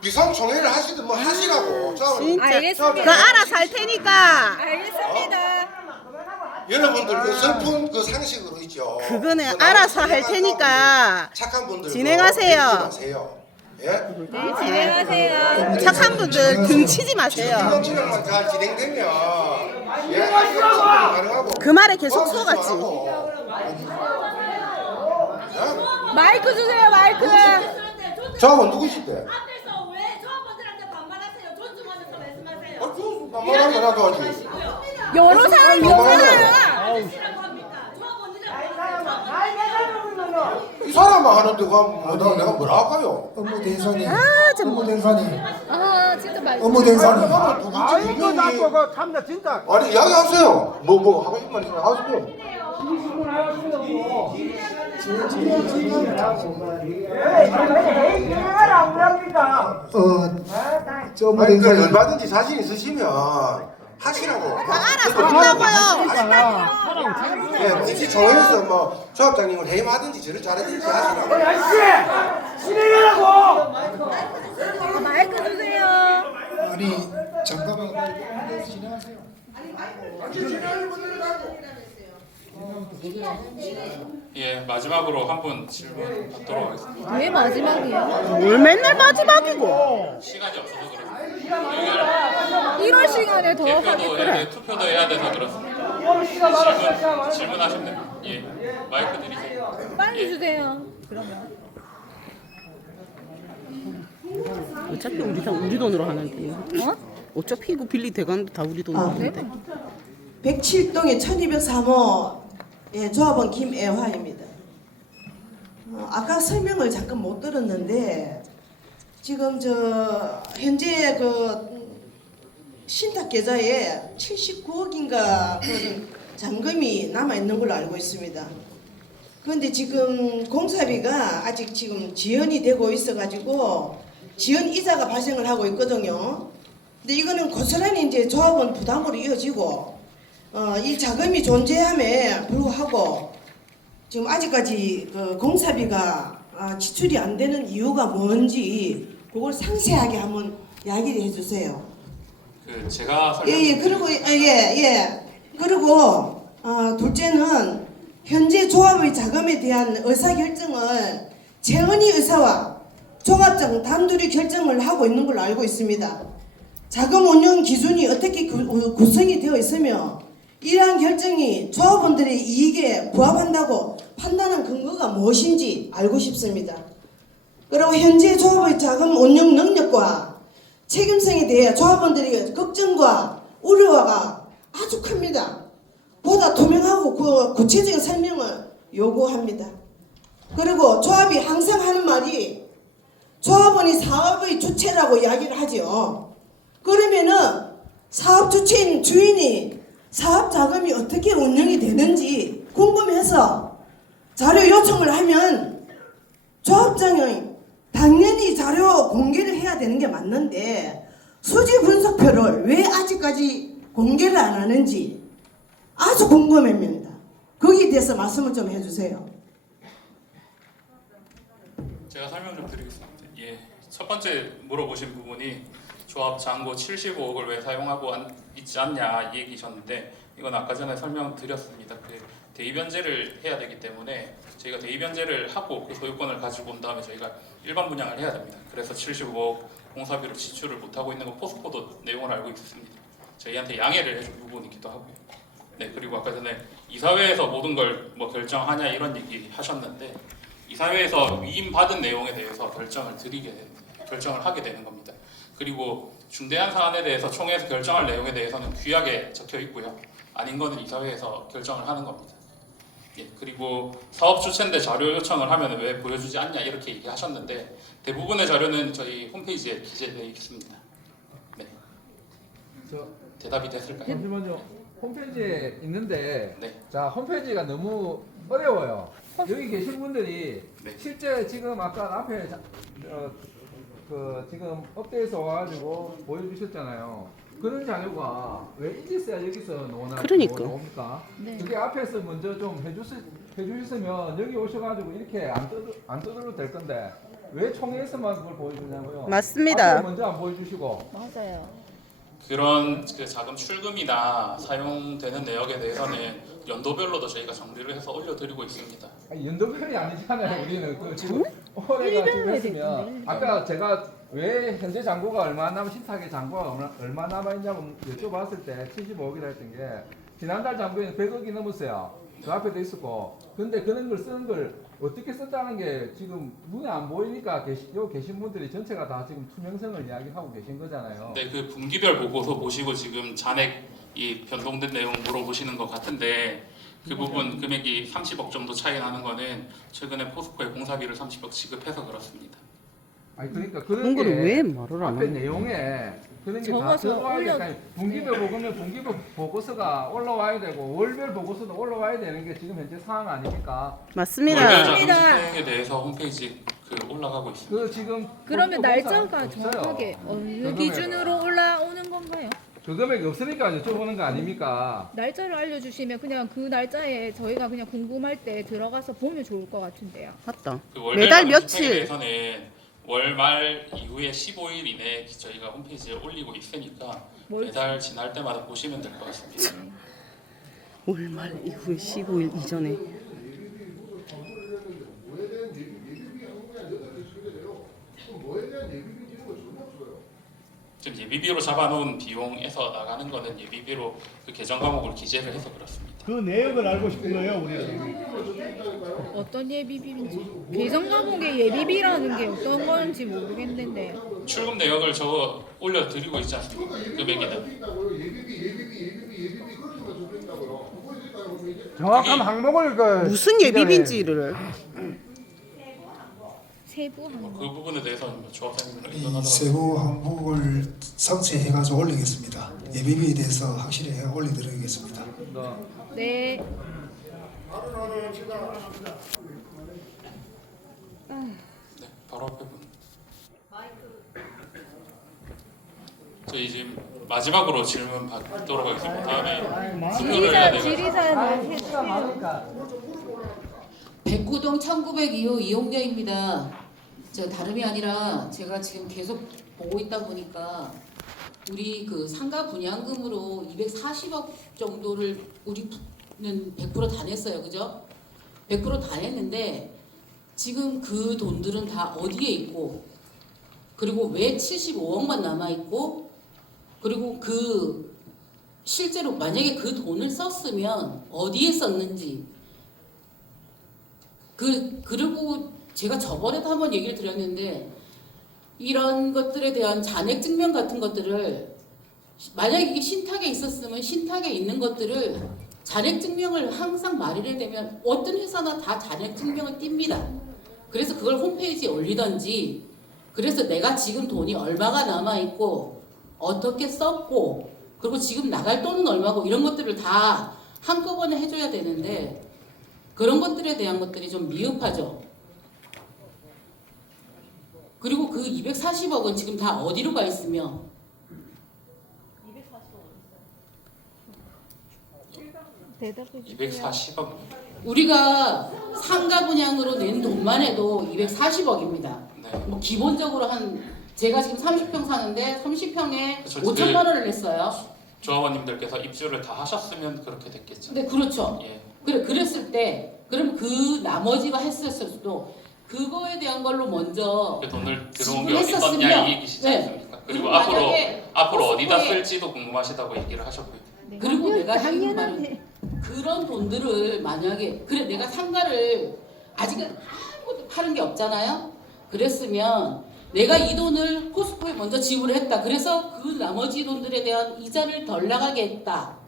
비상총회를 하시든 뭐 하시라고. 진짜. 알겠습니다. 그거 알아서 할 테니까. 알겠습니다. 여러분들 그 슬픈 그 상식으로 있죠. 그거는 그 알아서 할 나머지 테니까 착한 분들 진행하세요. 마세요. 예? 네, 진행하세요. 착한 분들 등치지 마세요. 이번 진행만 잘 진행되면 예, 가능하고. 그 말에 계속 속았지. 마이크 주세요, 마이크. 저분 누구신데? 앞에서 왜 조합원들한테 반말하세요? 존중하면서 말씀하세요. 반말하면 나도 하지. 여러 사람, 여러 사람. 아저씨라고 합니까? 이 사람만 하는데 내가 뭐라 할까요? 업무 대사님. 아, 참. 업무 대사님. 아, 진짜 말. 업무 대사님. 아이고 나도 참나 진짜. 아니 이야기하세요. 뭐 하고 싶은 말 있으면 하세요. 업무 아니 그 대사님. 얼마든지 자신 있으시면 하시라고. 알아서 한다고요. 예, 인지 정해서 뭐 조합장님을 해임하든지 저를 자르든지 하시라고. 진행하라고. 마이크 주세요. 아니 잠깐만. 진행하세요. 예, 마지막으로 한 분 질문 받도록 하겠습니다. 왜 마지막이에요? 뭘 맨날 마지막이고. 시간이 없어서 그렇습니다. 1월 시간에 더 투표도 하겠구나. 해야, 투표도 해야 돼서 그렇습니다. 질문하시면 됩니다. 예, 마이크 드리세요. 빨리 주세요. 그러면. 어차피 우리 돈으로 하는데. 어? 어차피 이거 빌리 대관도 다 우리 돈으로 하는데. 107동의 1203호 예, 조합원 김애화입니다. 아까 설명을 잠깐 못 들었는데 지금 저 현재 그 신탁 계좌에 79억인가 그 잔금이 남아 있는 걸로 알고 있습니다. 그런데 지금 공사비가 아직 지금 지연이 되고 있어가지고 지연 이자가 발생을 하고 있거든요. 근데 이거는 고스란히 이제 조합원 부담으로 이어지고 이 자금이 존재함에 불구하고 지금 아직까지 그 공사비가 지출이 안 되는 이유가 뭔지 그걸 상세하게 한번 이야기를 해주세요. 그 제가 그리고 둘째는 현재 조합의 자금에 대한 의사결정을 최은희 의사와 조합장 단둘이 결정을 하고 있는 걸로 알고 있습니다. 자금 운영 기준이 어떻게 구성이 되어 있으며 이러한 결정이 조합원들의 이익에 부합한다고 판단한 근거가 무엇인지 알고 싶습니다. 그리고 현재 조합의 자금 운영 능력과 책임성에 대해 조합원들의 걱정과 우려가 아주 큽니다. 보다 투명하고 구체적인 설명을 요구합니다. 그리고 조합이 항상 하는 말이 조합원이 사업의 주체라고 이야기를 하죠. 그러면은 사업 주체인 주인이 사업 자금이 어떻게 운영이 되는지 궁금해서 자료 요청을 하면 조합장이 당연히 자료 공개를 해야 되는 게 맞는데 수지 분석표를 왜 아직까지 공개를 안 하는지 아주 궁금합니다. 거기에 대해서 말씀을 좀 해주세요. 제가 설명 좀 드리겠습니다. 예, 첫 번째 물어보신 부분이 조합 잔고 75억을 왜 사용하고 있지 않냐 이 얘기셨는데 이건 아까 전에 설명드렸습니다. 그 대의 변제를 해야 되기 때문에 저희가 대의 변제를 하고 그 소유권을 가지고 온 다음에 저희가 일반 분양을 해야 됩니다. 그래서 75억 공사비로 지출을 못하고 있는 건 포스코도 내용을 알고 있습니다. 저희한테 양해를 해준 부분이기도 하고요. 네, 그리고 아까 전에 이사회에서 모든 걸 뭐 결정하냐 이런 얘기 하셨는데 이사회에서 위임받은 내용에 대해서 결정을 하게 되는 겁니다. 그리고 중대한 사안에 대해서 총회에서 결정할 내용에 대해서는 규약에 적혀 있고요. 아닌 거는 이사회에서 결정을 하는 겁니다. 예, 그리고 사업 주체인데 자료 요청을 하면 왜 보여주지 않냐 이렇게 얘기하셨는데 대부분의 자료는 저희 홈페이지에 기재되어 있습니다. 네. 대답이 됐을까요? 잠시만요. 홈페이지에 있는데 네. 자 홈페이지가 너무 어려워요. 여기 계신 분들이 네. 실제 지금 아까 앞에 그 지금 업데이트에서 와가지고 보여주셨잖아요. 그런 자료가 왜 이제서야 여기서 그러니까. 나옵니까? 네. 그게 앞에서 먼저 좀 해주셨으면 여기 오셔가지고 이렇게 안 떠들어도 될 건데 왜 총회에서만 그걸 보여주냐고요? 맞습니다. 앞에 먼저 안 보여주시고. 맞아요. 그런 그 자금 출금이나 사용되는 내역에 대해서는 연도별로도 저희가 정리를 해서 올려드리고 있습니다. 아니, 연도별이 아니잖아요. 우리는 그 지금 올해가 지금 했으면 아까 제가 왜 현재 잔고가 얼마 남아 신탁의 잔고가 얼마 남아 있냐고 여쭤봤을 때 75억이라 했던 게 지난달 잔고에는 100억이 넘었어요. 그 앞에도 있었고 근데 그런 걸 쓰는 걸 어떻게 썼다는 게 지금 눈에 안 보이니까 계신 분들이 전체가 다 지금 투명성을 이야기하고 계신 거잖아요. 네, 그 분기별 보고서 보시고 지금 잔액이 변동된 내용 물어보시는 것 같은데 그 부분 금액이 30억 정도 차이 나는 거는 최근에 포스코에 공사비를 30억 지급해서 그렇습니다. 아니 그러니까 그런 걸 왜 말을 안 앞에 하냐? 내용에 그런 게 다 적어서 들어와야 되니까 분기별 보고면 분기별 보고서가 올라와야 되고 월별 보고서도 올라와야 되는 게 지금 현재 상황 아닙니까? 맞습니다. 월별 자금 사용에 대해서 홈페이지 올라가고 있습니다. 그 지금 그러면 날짜가 없어요. 정확하게 어느 그 기준으로 올라오는 건가요? 그 금액이 없으니까 여쭤보는 거 아닙니까? 날짜를 알려주시면 그냥 그 날짜에 저희가 그냥 궁금할 때 들어가서 보면 좋을 것 같은데요. 맞다. 그 월별 매달 자금 며칠? 집행에 대해서는 월말 이후에 15일 이내에 저희가 홈페이지에 올리고 있으니까 매달 지날 때마다 보시면 될 것 같습니다. 월말 이후에 15일 이전에. 지금 예비비로 잡아놓은 비용에서 나가는 거는 예비비로 그 계정 과목을 기재를 해서 그렇습니다. 그 내역을 알고 싶은 거예요, 우리는. 어떤 예비비인지 계정 과목의 예비비라는 게 어떤 건지 모르겠는데 출금 내역을 적어 올려드리고 있지 않습니까? 금액에는. 정확한 항목을 그 무슨 예비비인지를. 세부하는 그 부분에 대해서는 조합장님들 이 의논하도록 세부 항목을 상세해가지고 올리겠습니다. 예비비에 대해서 확실히 올려드리겠습니다. 네. 네, 바로 앞에 분. 저희 지금 마지막으로 질문 받도록 하겠습니다. 다음에 순서를 해야 돼가지고. 백구동 1902호 이용녀입니다. 저 다름이 아니라 제가 지금 계속 보고 있다 보니까 우리 그 상가 분양금으로 240억 정도를 우리는 100% 다 냈어요, 그죠? 100% 다 냈는데 지금 그 돈들은 다 어디에 있고 그리고 왜 75억만 남아 있고 그리고 그 실제로 만약에 그 돈을 썼으면 어디에 썼는지 그리고 제가 저번에도 한번 얘기를 드렸는데 이런 것들에 대한 잔액 증명 같은 것들을 만약에 이게 신탁에 있었으면 신탁에 있는 것들을 잔액 증명을 항상 말을 되면 어떤 회사나 다 잔액 증명을 띱니다. 그래서 그걸 홈페이지에 올리던지 그래서 내가 지금 돈이 얼마가 남아있고 어떻게 썼고 그리고 지금 나갈 돈은 얼마고 이런 것들을 다 한꺼번에 해줘야 되는데 그런 것들에 대한 것들이 좀 미흡하죠. 그리고 그 240억은 지금 다 어디로 가 있으며 대답해 주세요. 240억. 우리가 상가 분양으로 낸 돈만 해도 240억입니다. 네. 뭐 기본적으로 한 제가 지금 30평 사는데 30평에 그쵸, 5천만 원을 냈어요. 조합원님들께서 입주를 다 하셨으면 그렇게 됐겠죠. 네, 그렇죠. 예. 그랬을 때 그럼 그 나머지가 했었을 수도 그거에 대한 걸로 먼저 그 돈을 들어온 게 어디 지불했었으면, 있었냐 이 얘기시지 네. 않습니까? 그리고 그리고 만약에 앞으로 어디다 포스코에- 쓸지도 궁금하시다고 얘기를 하셨고요. 그리고 내가 지금 말은 그런 돈들을 만약에 그래 내가 상가를 아직은 아무것도 파는 게 없잖아요. 그랬으면 내가 이 돈을 포스코에 먼저 지불했다. 그래서 그 나머지 돈들에 대한 이자를 덜 나가게 했다.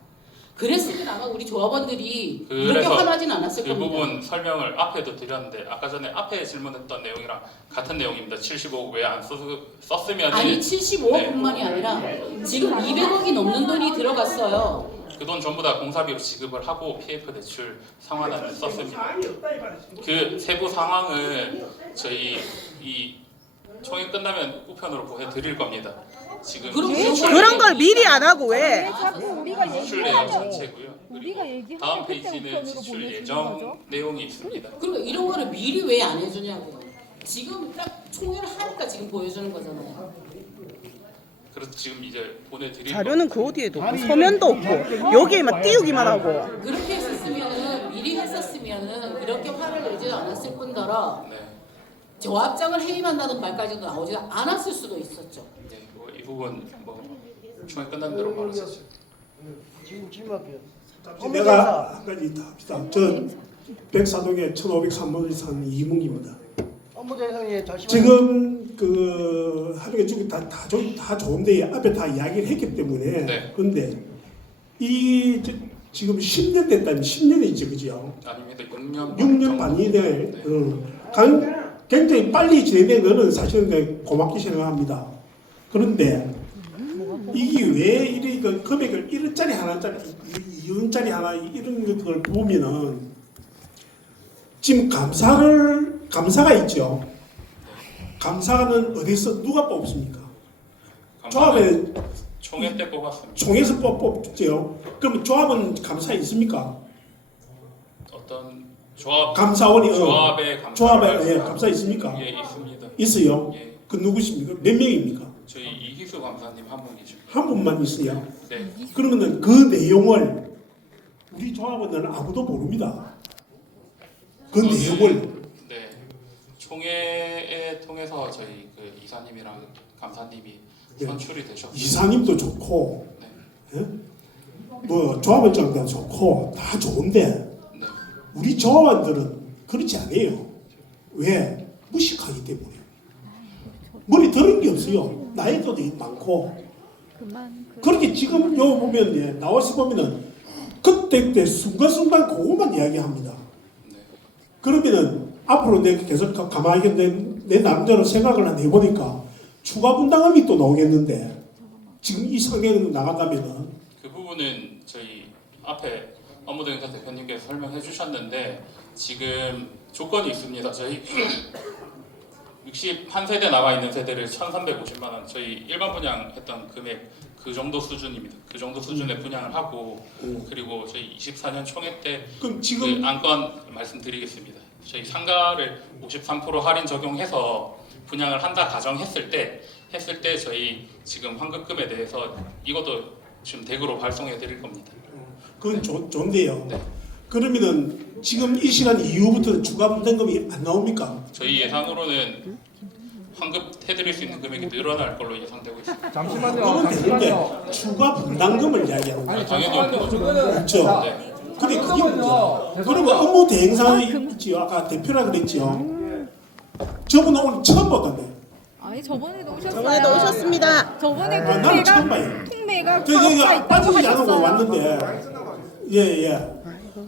그랬으면 아마 우리 조합원들이 이렇게 그래서 화나진 않았을 그 겁니다. 부분 설명을 앞에도 드렸는데 아까 전에 앞에 질문했던 내용이랑 같은 내용입니다. 75억 왜 안 썼으면 아니 75억뿐만이 아니라 지금 200억이 넘는 돈이 들어갔어요. 그 돈 전부 다 공사비로 지급을 하고 PF 대출 상환안을 썼습니다. 그 세부 상황을 저희 이 총회 끝나면 우편으로 보내드릴 겁니다. 지금 그런 걸 미리 안 하고 왜? 자꾸 우리가 지출 내용 얘기하고 전체고요. 우리가 그리고 얘기하고 다음 그때 페이지는 우편으로 지출 보내주는 예정 거죠? 내용이 있습니다. 그러니까 이런 거를 미리 왜 안 해주냐고요. 지금 딱 총회를 하니까 지금 보여주는 거잖아요. 그래서 지금 이제 보내드릴 자료는 그 어디에도 없고 서면도 없고 여기에만 띄우기만 하고. 그렇게 했었으면은 미리 했었으면은 이렇게 화를 내지 않았을 뿐더러 네. 조합장을 해임한다는 말까지도 나오지 않았을 수도 있었죠. 네, 이 부분 총회 끝난 대로 바로 쓰죠. 내가 한 가지 더 합시다. 저 백사동에 1503번을 사는 이문기입니다. 지금 그 하루에 죽이 다 좋은데 앞에 다 이야기를 했기 때문에 네. 근데 지금 10년 됐다면 10년이지 그죠? 아닙니다. 6년 6년 반이 돼. 굉장히 빨리 진행된 거는 사실은 고맙게 생각합니다. 그런데 이게 왜 이래 그 금액을 1원짜리 하나짜리 2원짜리 하나 이런 걸 보면은 지금 감사가 있죠. 감사는 어디서 누가 뽑습니까? 조합에 총회 때 뽑았습니다. 총에서 뽑죠. 그럼 조합은 감사 있습니까? 어떤 조합 감사원이 조합의 감사 있습니까? 예, 있습니다. 있어요. 예. 그 누구십니까? 몇 명입니까? 저희 이희수 감사님 한 분이죠. 한 분만 있어요. 네. 그러면은 그 내용을 우리 조합원들은 아무도 모릅니다. 그 내용을 네. 총회에 통해서 저희 그 이사님이랑 감사님이 예. 선출이 되셨고 이사님도 좋고 네. 예? 뭐 조합원장도 좋고 다 좋은데 네. 우리 조합원들은 그렇지 않아요. 왜? 무식하기 때문에. 머리 들은 게 없어요. 나이도 많고. 그렇게 지금 요 보면 예, 나와서 보면은 그때 순간순간 그것만 이야기합니다. 그러면은 앞으로 내가 계속 가만히 내 남대로 생각을 해보니까 추가 분담금이 또 나오겠는데 지금 이 상황으로 나간다면은 그 부분은 저희 앞에 업무대행사 대표님께서 설명해 주셨는데 지금 조건이 있습니다. 저희 61세대 남아있는 세대를 1,350만 원 저희 일반 분양했던 금액 그 정도 수준입니다. 그 정도 수준의 분양을 하고 그리고 저희 24년 총회 때 그럼 지금 그 안건 말씀드리겠습니다. 저희 상가를 53% 할인 적용해서 분양을 한다 가정했을 때 저희 지금 환급금에 대해서 이것도 지금 댁으로 발송해 드릴 겁니다. 그건 좋은데요. 네. 그러면은 지금 이 시간 이후부터 추가 분담금이 안 나옵니까? 저희 예상으로는 환급해드릴 수 있는 금액이 늘어날 걸로 예상되고 있습니다. 잠시만요. 그러면 되는데 추가 분담금을 이야기하는 거예요. 당연히 없는 거죠. 그렇죠. 네. 그게 그게 문제예요. 그러면 업무 대행사에 있지요. 아까 대표라 그랬지요. 저분 오늘 처음 봤다며. 아니 저번에도 오셨어요. 저번에도 오셨습니다. 저번에 나는 처음 봐요. 통매가 그러니까 빠지지 않고 왔는데 예.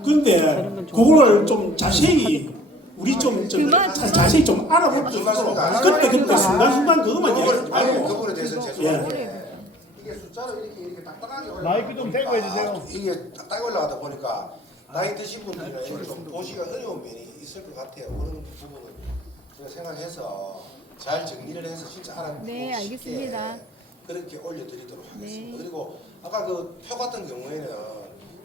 근데 그걸 좀 자세히 우리 좀 자세히 좀 알아볼 수 있도록 그때 순간순간 그것만 얘기하지 아니 말고 그분에 대해서 죄송한데 숫자로 이렇게 딱딱하게 올라가다 마이크 좀 대고 보니까 해주세요. 이게 딱딱 올라가다 보니까 나이 드신 분들은 이게 좀 보시기가 어려운 면이 있을 것 같아요. 그런 부분을 제가 생각해서 잘 정리를 해서 진짜 알아보고 네, 쉽게 알겠습니다. 그렇게 올려드리도록 하겠습니다. 네. 그리고 아까 그 표 같은 경우에는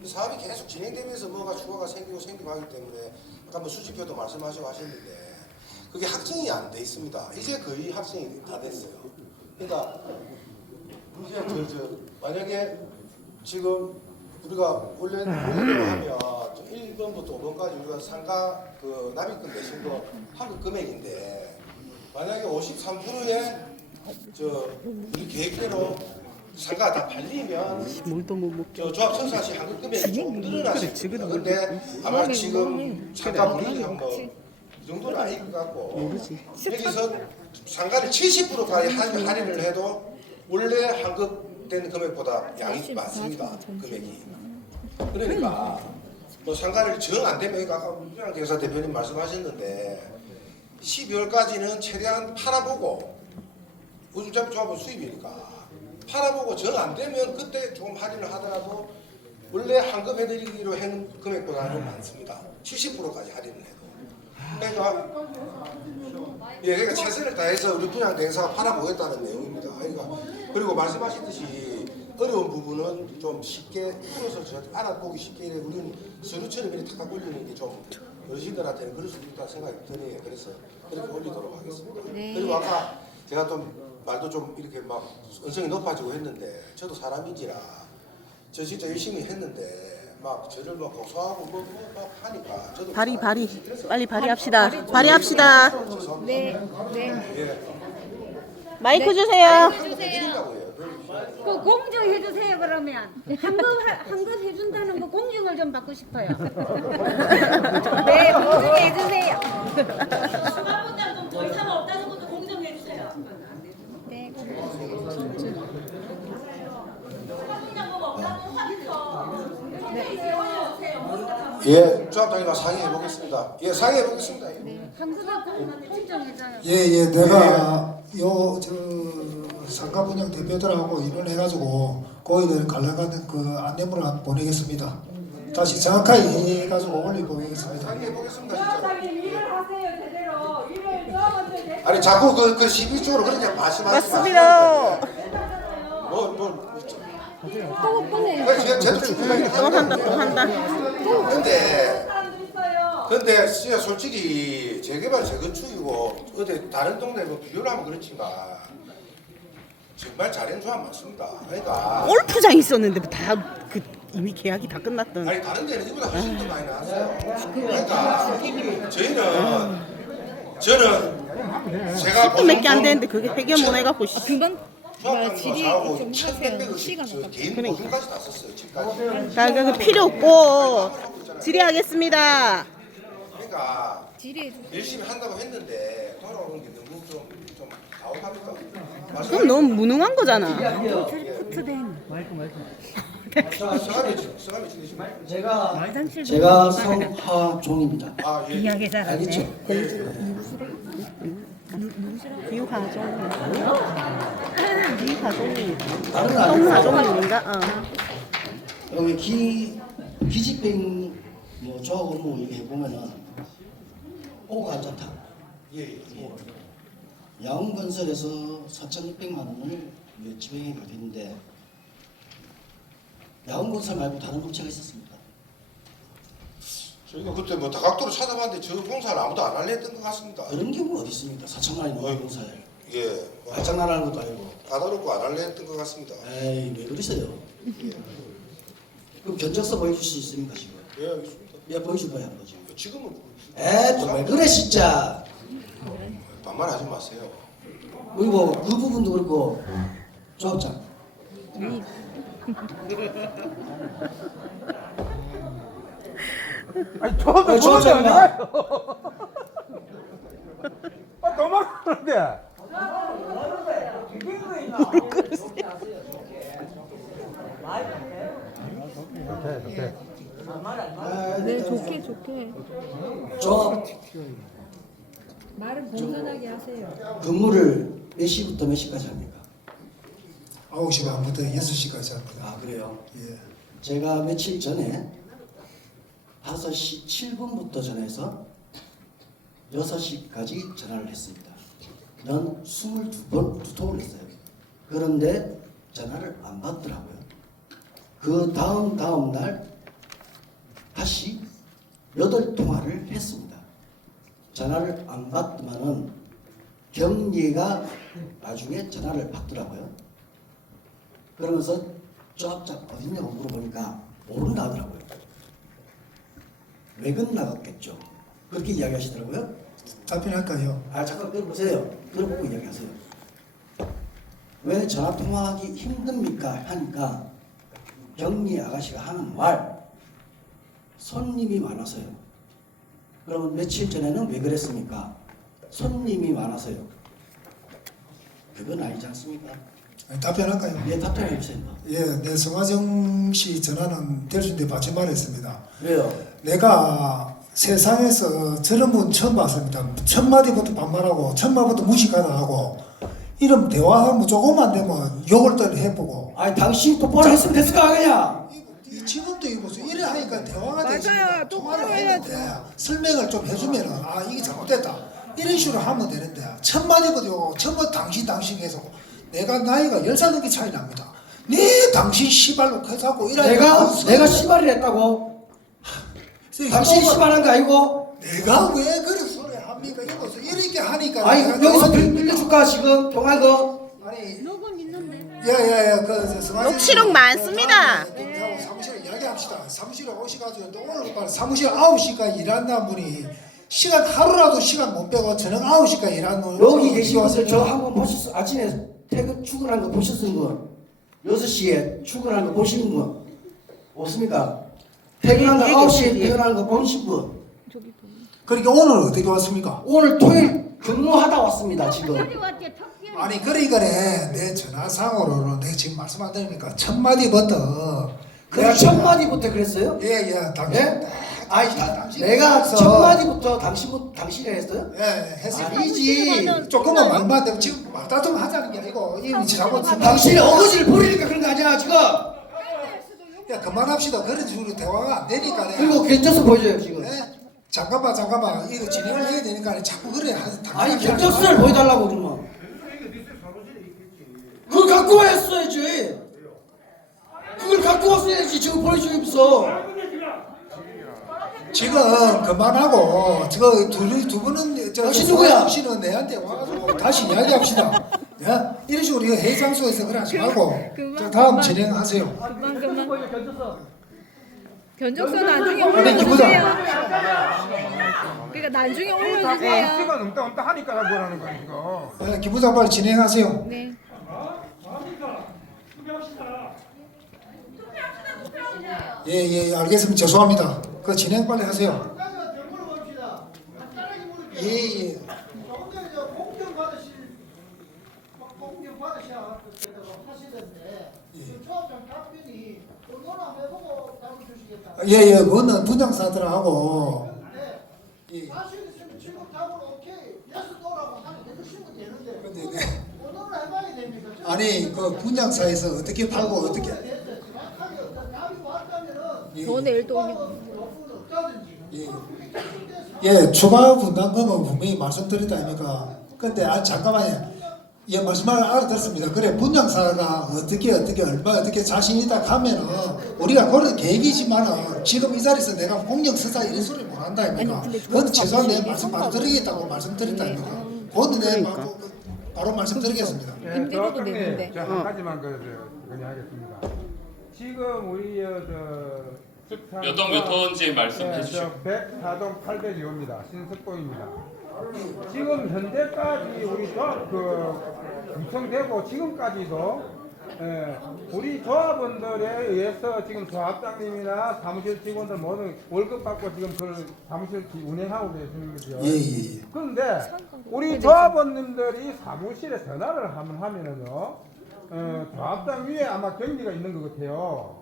사업이 계속 진행되면서 뭐가 추가가 생기고 하기 때문에 아까 뭐 수집표도 말씀하시고 하셨는데 그게 확정이 안 돼 있습니다. 이제 거의 확정이 다 됐어요. 그러니까 이제 만약에 지금 우리가 올리려고 하면 1번부터 5번까지 우리가 상가 그 납입금 내신 거 한국 금액인데 만약에 53%의 우리 계획대로 상가가 다 팔리면 물도 못 먹게. 저 조합 청사시 한국 금액이 좀 늘어나실 겁니다. 근데 아마 지금 상가 분위기가 뭐이 정도는 아닐 것 같고 여기서 상가를 70%까지 할인을 해도 원래 환급된 금액보다 양이 많습니다. 금액이. 그러니까 뭐 상가를 정 안 되면 아까 문준환 경사 대표님 말씀하셨는데 12월까지는 최대한 팔아보고 우주차비 조합은 수입이니까 팔아보고 정 안 되면 그때 조금 할인을 하더라도 원래 환급해드리기로 한 금액보다는 많습니다. 70%까지 할인을 해도. 그러니까 최선을 다해서 우리 분양대행사가 팔아보겠다는 내용입니다. 그리고 말씀하셨듯이 어려운 부분은 좀 쉽게 풀어서 알아보기 쉽게 우리는 서류처럼 이렇게 탁탁 올리는 게 좀 어르신들한테는 그럴 수도 있다는 생각이 드네요. 그래서 그렇게 올리도록 하겠습니다. 네. 그리고 아까 제가 좀 말도 좀 이렇게 막 언성이 높아지고 했는데 저도 사람인지라 저 진짜 열심히 했는데 막 저를 막 고소하고 뭐 막 하니까 저도 발의 빨리 발의합시다. 발의합시다. 네. 예. 마이크 주세요. 그 공정해 주세요. 그러면 한급 해준다는 거 공정을 좀 받고 싶어요. 네, 공정해 주세요. 수강보다 좀더 이상 없다는 것도 공정해 주세요. 네, 예, 조합장님과 상의해 보겠습니다. 예, 상의해 보겠습니다. 한급은 공정해줘요. 예, 내가 저 상가 분양 대표들하고 일을 해가지고 거기들 관련하는 그 안내문을 한번 보내겠습니다. 다시 정확하게 해가지고 올려보겠습니다. 상의해 보겠습니다. 조합장님 일을 하세요 제대로. 일을 조합원들 제대로. 아니 자꾸 그 시비적으로 그렇게 말씀하시면 맞습니다. 또 꺼내. 제도 충분히 또 한다. 근데 진짜 솔직히 재개발 재건축이고 어디 다른 동네 뭐 비교를 하면 그렇지만 정말 잘한 조합 많습니다. 그러니까 골프장 있었는데 다 이미 계약이 다 끝났던. 아니 다른 데는 이보다 훨씬 더 많이 나왔어요. 그러니까 저는 제가 10분 몇개 안 되는데 그게 해결 못 해갖고. 그만 조합장님과 저하고 1,100을 시간 개인 보증까지 다 썼어요. 집까지. 그 필요 없고 질의하겠습니다. 그러니까 지뢰 열심히 한다고 했는데 돌아오는 게 너무 좀 가혹합니다. 그럼 너무 무능한 거잖아. 쿠트된 제가 성하종입니다. 아, 예. 이야기 잘하네. 알겠죠? 다른 거 아니고 성하종인가? 여기 기직병 뭐 조합 업무 이렇게 해보면은 오가자타 예. 야옹건설에서 4,600만 원을 지병해가 됐는데 야옹건설 말고 다른 업체가 있었습니다. 저희가 그때 뭐 다각도로 찾아봤는데 저 공사를 아무도 안 할래 했던 것 같습니다. 그런 경우 어디 있습니까? 4천만 원이 넘는 공사를 예. 발장난하는 것도 아니고 까다롭고 안 할래 했던 것 같습니다. 에이 왜 그러세요? 그럼 견적서 보여줄 수 있습니까 지금? 예, 있습니다. 예 보여줄 거야 한번 지금. 지금은 에이 또 왜 그래 진짜. 반말하지 마세요. 그리고 그 부분도 그렇고 조합장 아니 저도 모르는데 안 돼요. 아 도망가는데. 좋게. 네, 좋게. 조합 말을 공손하게 하세요. 근무를 몇 시부터 몇 시까지 합니까? 9시 반부터 6시까지 합니다. 아 그래요? 예. 제가 며칠 전에 5시 7분부터 전해서 6시까지 전화를 했습니다. 넌 22번 두통을 했어요. 그런데 전화를 안 받더라고요. 그 다음 날 다시 8통화를 했습니다. 전화를 안 받더만은 경리가 나중에 전화를 받더라고요. 그러면서 조합장 어딨냐고 물어보니까 모른다 하더라고요. 외근 나갔겠죠. 그렇게 이야기하시더라고요. 답변할까요? 아 잠깐 들어보세요. 들어보고 이야기하세요. 왜 전화 통화하기 힘듭니까? 하니까 경리 아가씨가 하는 말 손님이 많아서요. 그러면 며칠 전에는 왜 그랬습니까? 손님이 많아서요. 그건 아니지 않습니까? 답변할까요? 예, 답변해 주세요. 예, 내 성화정 씨 전화는 될 수 있는데 받지 말했습니다. 왜요? 내가 세상에서 저런 분 처음 봤습니다. 첫 마디부터 반말하고 첫 마디부터 무식하다 하고 이런 대화하면 조금만 되면 욕을 또 해보고. 아니 당신 똑바로 했으면 됐을 거 아니야? 지금도 이거 무슨 이래 하니까 대화가 되지. 맞아요. 통화를 똑바로 했는데 설명을 좀 해주면은 아 이게 잘못됐다 이런 식으로 하면 되는데 첫 마디부터 욕, 첫 마디 당신 해서 내가 나이가 10살 넘게 차이 납니다. 네 당신 씨발로 해서고 이러니까 내가 씨발을 했다고? 당신 씨발한 거 아니고? 내가 왜 그런 소리 합니까? 이거 무슨 이렇게 하니까. 아니 여기서 빌려줄까 지금 통화한 거? 아니 녹음 있는데. 야야야 녹취록 많습니다. 사무실에 이야기합시다. 사무실에 오셔가지고 또 오늘 빨리 사무실 9시까지 일한다는 분이 시간 하루라도 시간 못 빼고 저녁 9시까지 일하는 분 여기 계신 분들 저 한번 보셨어? 아침에 출근한 거 보셨은 분? 6시에 출근한 거 보신 분? 없습니까? 퇴근한 거 9시에 퇴근한 거 보신 분? 그러니까 오늘 어떻게 왔습니까? 오늘 토요일 근무하다 왔습니다 지금. 아니 그러니까네 내 전화상으로는 내가 지금 말씀 안 드리니까 첫 마디부터 내가 첫 마디부터 그랬어요? 예예 당신 예? 아니 내가 첫 마디부터 당신이 했어요? 예 했습니다. 아니지. 조금만 말만 되고 지금 말다툼 하자는 게 아니고 이 잘못 당신이 어거지를 부리니까 그런 거 아니야 지금. 야 그만합시다. 그런 식으로 대화가 안 되니까. 그리고 견적서 보여줘요 지금. 네? 잠깐만 이거 진행을 해야 되니까 자꾸 그래. 아니 견적서를 보여달라고 그러면. 그걸 갖고 왔어야지. 그걸 갖고 왔어야지 지금 보여주면서. 지금 그만하고 두 분은 당신 누구야? 당신은 내한테 와가지고 다시 이야기합시다. 야 이런 식으로 이거 회장소에서 그래 하지 말고 자 다음 진행하세요. 견적서 나중에 아니, 기부장. 올려주세요. 그러니까 나중에 올려주세요. 시간 없다 하니까 뭐라는 거야 지금. 네, 기부장 빨리 진행하세요. 네. 예 알겠습니다. 죄송합니다. 그 진행 빨리 하세요. 예. 예, 그거는 분양사들하고 예. 아니 그 분양사에서 어떻게 팔고 어떻게 더 내일 또 예, 추가 분담금은 분명히 말씀드렸다 아닙니까? 근데 잠깐만요. 예, 말씀을 알아듣습니다. 그래, 분양사가 어떻게 얼마 어떻게 자신 있다 하면은 우리가 그런 계획이지만은 지금 이 자리에서 내가 공영 서사 이런 소리 못 한다 아닙니까? 그건 최소한 내 말씀 바로 드리겠다고 말씀드렸다 아닙니까? 그건 내 바로 말씀드리겠습니다. 임대료도 내는데. 한 가지만 건의하겠습니다. 지금 우리 몇 동 몇 호인지 말씀해 주시죠. 104동 802호입니다. 신석동입니다. 지금 현재까지 우리 구성되고 지금까지도 우리 조합원들에 의해서 지금 조합장님이나 사무실 직원들 모두 월급 받고 지금 그 사무실 운영하고 계시는 거죠. 예. 그런데 우리 조합원님들이 사무실에 전화를 하면은요, 조합장 위에 아마 경리가 있는 것 같아요.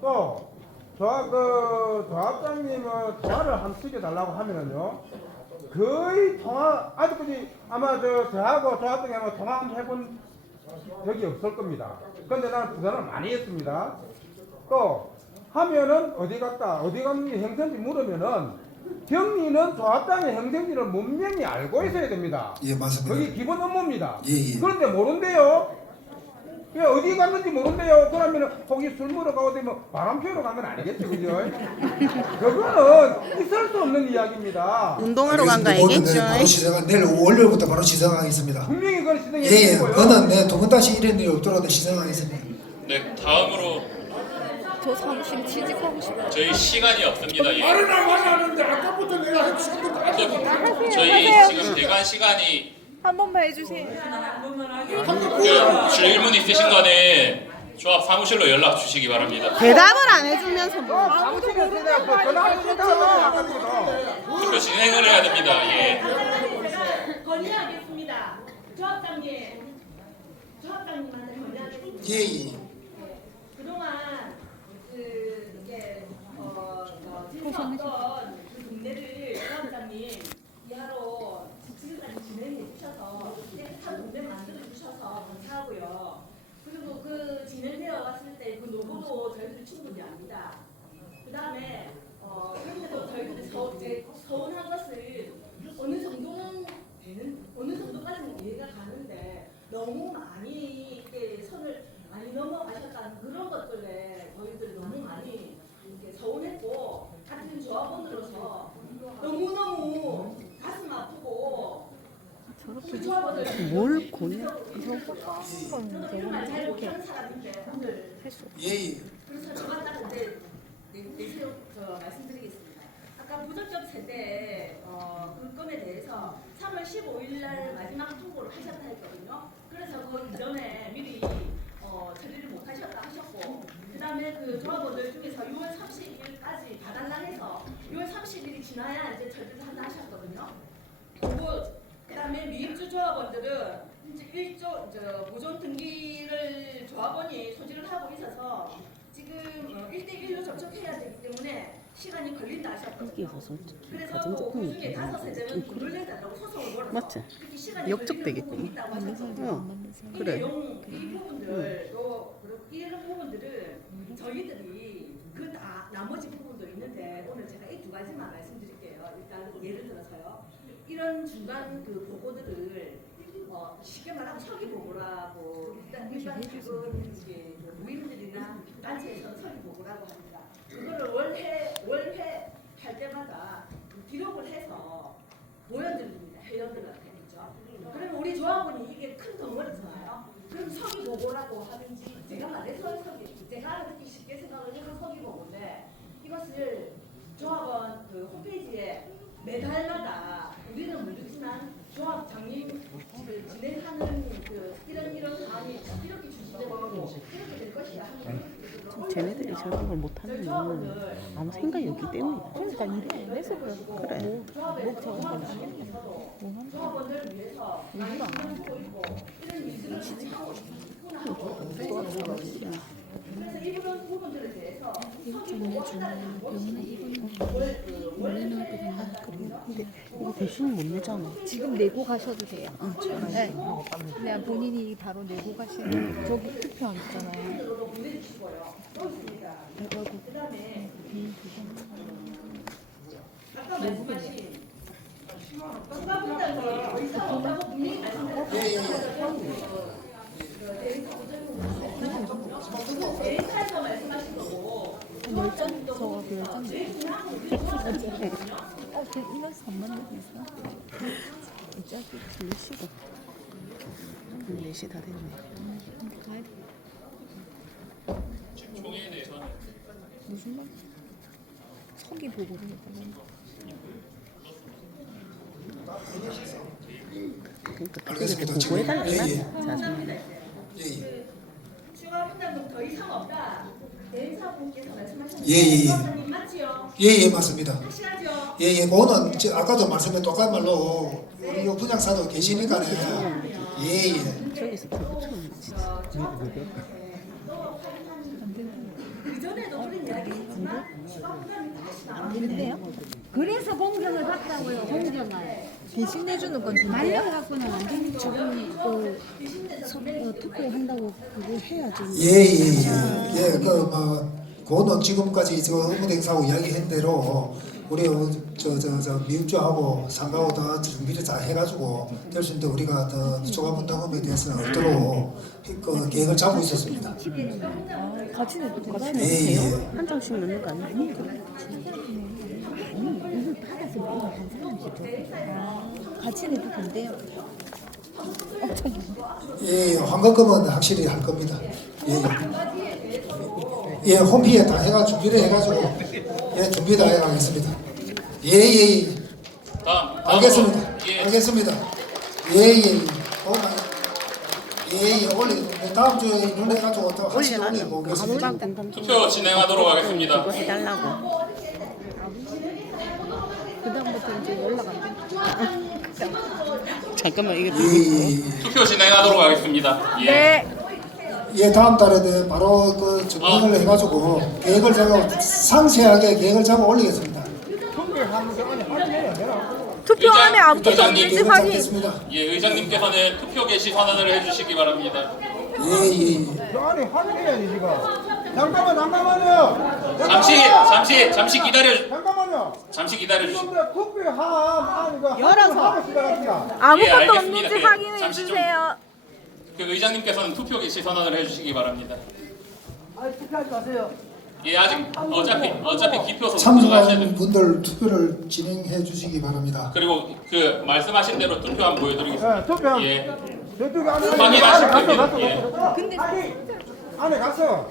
또 조합장님은 통화를 한 시켜달라고 하면은요, 거의 통화 아직까지 아마 저하고 조합장이 아마 통화 한번 해본 여기 없을 겁니다. 근데 나는 부산을 많이 했습니다. 또 하면은 어디 갔다 어디 갔는지 행선지 물으면은 경리는 조합장의 행선지를 문명히 알고 있어야 됩니다. 예, 맞습니다. 그게 기본 업무입니다. 예, 예. 그런데 모른대요. 왜 어디 갔는지 모른대요. 그러면은 거기 술 먹으러 가고 되면 바람 피우러 간 건 아니겠죠, 그죠? 그거는 있을 수 없는 이야기입니다. 운동하러 간 거 알겠습니다. 알겠죠? 바로 시작. 내일 월요일부터 바로 시작하겠습니다. 분명히 그건 시정해 예, 예. 주시고요. 그거는 네, 두 번 다시 이런 일이 없도록 시작하겠습니다. 네, 다음으로 저 사무실 취직하고 싶어요. 저희 시간이 없습니다. 예. 말은 안 하는데 아까부터 내가 했었는데 저희 지금 대관 시간이 한 번만 해주세요. 그 질문 있으신 거는 조합 사무실로 연락 주시기 바랍니다. 대답을 안 해주면서 뭐. 사무실에 쓰냐, 전화하시니까 투표 진행을 해야 됩니다. 예. 건의하겠습니다. 조합장님, 조합장님한테 건의하겠습니다. 예, 예. 그동안 이렇게 질서없던 그 동네를 조합장님 이하로 지금까지 진행해 주셔서 깨끗한 동네 만들어 주셔서 감사하고요. 그리고 그 진행되어 왔을 때 그 노고도 저희들이 충분히 압니다. 그 다음에 그런데도 저희들이 서운한 것을 어느 정도는 되는, 어느 정도까지는 이해가 가는데 너무 많이 이렇게 선을 많이 넘어가셨다는 그런 것들에 저희들이 너무 많이 이렇게 서운했고 같은 조합원으로서 너무너무 가슴 아프고 그 조합원들 뭘 권해? 저는 이런 말 잘 못하는 사람인데 오늘 예, 예. 그래서 저만 딱 근데 내세요 말씀드리겠습니다. 아까 부적격 세대 그 건에 대해서 3월 15일 날 마지막 통보를 하셨다 했거든요. 그래서 그 이전에 미리 처리를 못 하셨다 하셨고 그 다음에 그 조합원들 중에서 6월 30일까지 봐달라 해서 6월 30일이 지나야 이제 처리를 한다 하셨거든요. 그 다음에 미입주 조합원들은 이제 보존 등기를 조합원이 소지를 하고 있어서 지금 1대1로 접촉해야 되기 때문에 시간이 걸린다 하셨거든요. 그래서 그 중에 5세대는 돈을 내달라고 소송을 걸어서 맞지? 그렇게 시간이 역적되겠지. 있다고 하셨거든요. 이 그래. 내용, 이 부분들, 또 이런 부분들은 저희들이 그 나머지 부분도 있는데 오늘 제가 이 두 가지만 말씀드릴게요. 일단 예를 들어서요. 이런 중간 그 보고들을 쉽게 말하면 서기 보고라고 일단 지금 이제 무임들이나 단체에서 서기 보고라고 합니다. 그거를 월회 할 때마다 기록을 해서 보여드립니다. 회원들한테 그렇죠. 그러면 우리 조합원이 이게 큰 덩어리잖아요. 그럼 서기 보고라고 하든지 제가 말해서 제가 듣기 쉽게 생각을 해서 서기 보고인데 이것을 조합원 그 홈페이지에 매달마다 우리는 모르지만 조합장님을 진행하는 그 이런 사안이 이렇게 주시되고 이렇게 될 것이다 하는 쟤네들이 저런 걸 못하는 이유는 아무 생각이 없기 때문이야. 그러니까 일이 안 해서 그래. 그래. 뭐 저런 거 조합원들을 위해서 많이 하고 있고 이런 일들을 같이 하고 있구나. 그래서 이런 부분들에 대해서 근데 이거 대신 못 내잖아. 지금 내고 가셔도 돼요. 네. 그냥 본인이 바로 내고 가시는 저기 투표함 있잖아요. 그다음에 아까 말씀하신 건강분담이 의사 없다고 분명히 말씀드렸어요. 데이터에서 말씀하신 거고 열전 저거 열전 그 이면서 안 만들고 있어? 이제 들리시고 4시 다 됐네. 가야 돼. 총회에 대해서는 무슨 말? 서기 보고를 했다고. 그러니까 그거를 보고해달라 이 말이야. 자세히. 추가 분담금 더 이상 없다. 대행사분께서 말씀하셨는데 예. 조합장님 맞지요? 예, 맞습니다. 확실하죠? 예, 그거는 아까도 말씀해 똑같은 말로 우리 요 부장사도 계시니까네. 예. 저기서 더 붙여놓는 진짜. 그 전에도 그런 이야기 했지만 추가 분담이 다시 나왔는데 안 되는데요? 그래서 공정을 받자고요. 공정을. 대신 내주는 건 된대요. 말려갖고는 안 되는 지금 투표한다고 그거 해야지. 예, 그거는 지금까지 저 의무 행사하고 이야기한 대로 우리 미흡주하고 상가하고 더 준비를 잘 해가지고 될 수 있는데 우리가 더 조합운동금에 대해서는 없도록 그 계획을 잡고 있었습니다. 같이 내도 예. 한 장씩 넣는 거 아니에요? 이걸 받아서 매일 한 사람씩 줘. 같이 내도 된대요. 예, 환급금은 확실히 할 겁니다. 예, 홈피에 다 해가 준비를 해가지고 준비 다 해가겠습니다. 알겠습니다. 알겠습니다. 올리겠습니다. 다음 주에 인원해가지고 더 같이 올려보겠습니다. 투표 진행하도록 하겠습니다. 그거 해달라고. 그다음부터 이제 올라간대. 잠깐만 이게 투표 진행하도록 하겠습니다. 예, 다음 달에 바로 그 준비를 해가지고 계획을 잡아 상세하게 계획을 잡아 올리겠습니다. 투표함에 아무것도 의장님, 없는지 확인. 예, 의장님께서는 투표 개시 선언을 해주시기 바랍니다. 아니 확인해야지 지금. 잠깐만요. 잠시 기다려. 잠깐만요. 잠시 기다려 주시고. 열어서. 예, 아무것도 알겠습니다. 없는지 예, 확인해 잠시 좀- 주세요. 그 의장님께서는 투표 개시 선언을 해주시기 바랍니다. 투표하지 마세요. 예, 아직 어차피 기표소 들어가셔야 참석한 됩니다. 분들 투표를 진행해 주시기 바랍니다. 그리고 그 말씀하신 대로 투표함 보여드리겠습니다. 투표함. 예. 저쪽에 안에 확인하실 겁니다. 갔어. 예. 근데 안에 갔어.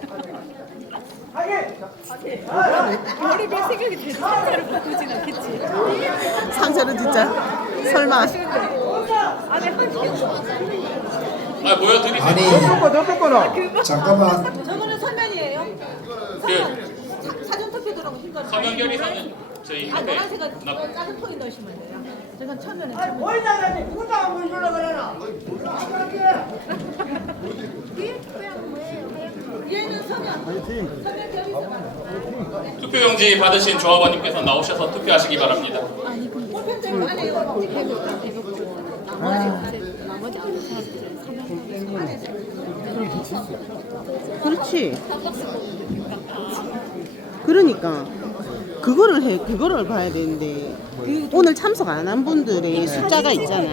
우리 내 생각이 되게 상자를 바꾸진 않겠지. 상자는 진짜 설마. 안에 보여드리세요. 아니, 저쪽 거는. 잠깐만. 저거는 서면이에요. 그 사전 투표 들어가면 흰거. 서면 결의서는 저희 앞에 노란색은 작은 통에 넣으시면 돼요. 저건 처음에는 보이잖아. 누구도 안 보여주려고 그러나. 뒤에 투표한 뭐예요? 얘는 서면. 서면 결의서가. 투표용지 받으신 조합원님께서 나오셔서 투표하시기 바랍니다. 아니 근데 보편적으로 안 해요. 대놓고 나머지 안 그렇지. 그러니까 그거를 봐야 되는데 오늘 참석 안 한 분들의 숫자가 있잖아.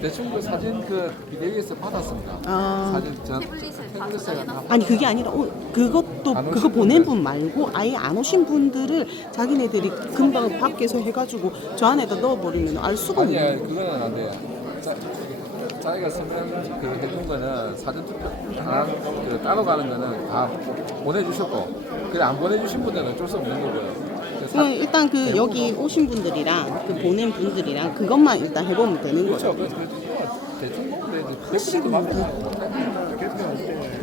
대충 그 사진 그 비대위에서 받았습니다. 사진 전 태블릿에 다 아니 그게 아니라 그거 보낸 분 말고 아예 안 오신 분들을 자기네들이 금방 밖에서 해가지고 저 안에다 넣어버리면 알 수가 없는 아니야, 거야. 그거는 안 돼요. 자기가 서면 그 해준 거는 사전 투표 그 따로 가는 거는 다 보내주셨고, 그래 안 보내주신 분들은 어쩔 수 없는 거고요. 일단 그 여기 오신 분들이랑 그 보낸 분들이랑 그것만 일단 해보면 되는 거죠. 그렇죠. 대충 보면 되지.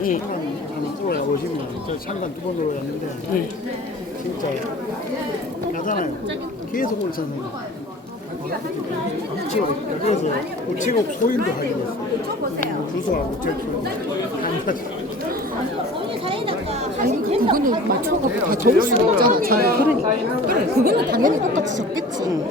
예. 올해 오시면 저 잠깐 2번으로 왔는데 진짜 나잖아요. 계속 올 선생님. 그래서 우체국 소인도 하기로 했어요. 주소하고 우체국 아니 그거는 맞춰갖고 다 적을 수가 없잖아. 그러니까. 그래 그거는 당연히 똑같이 적겠지.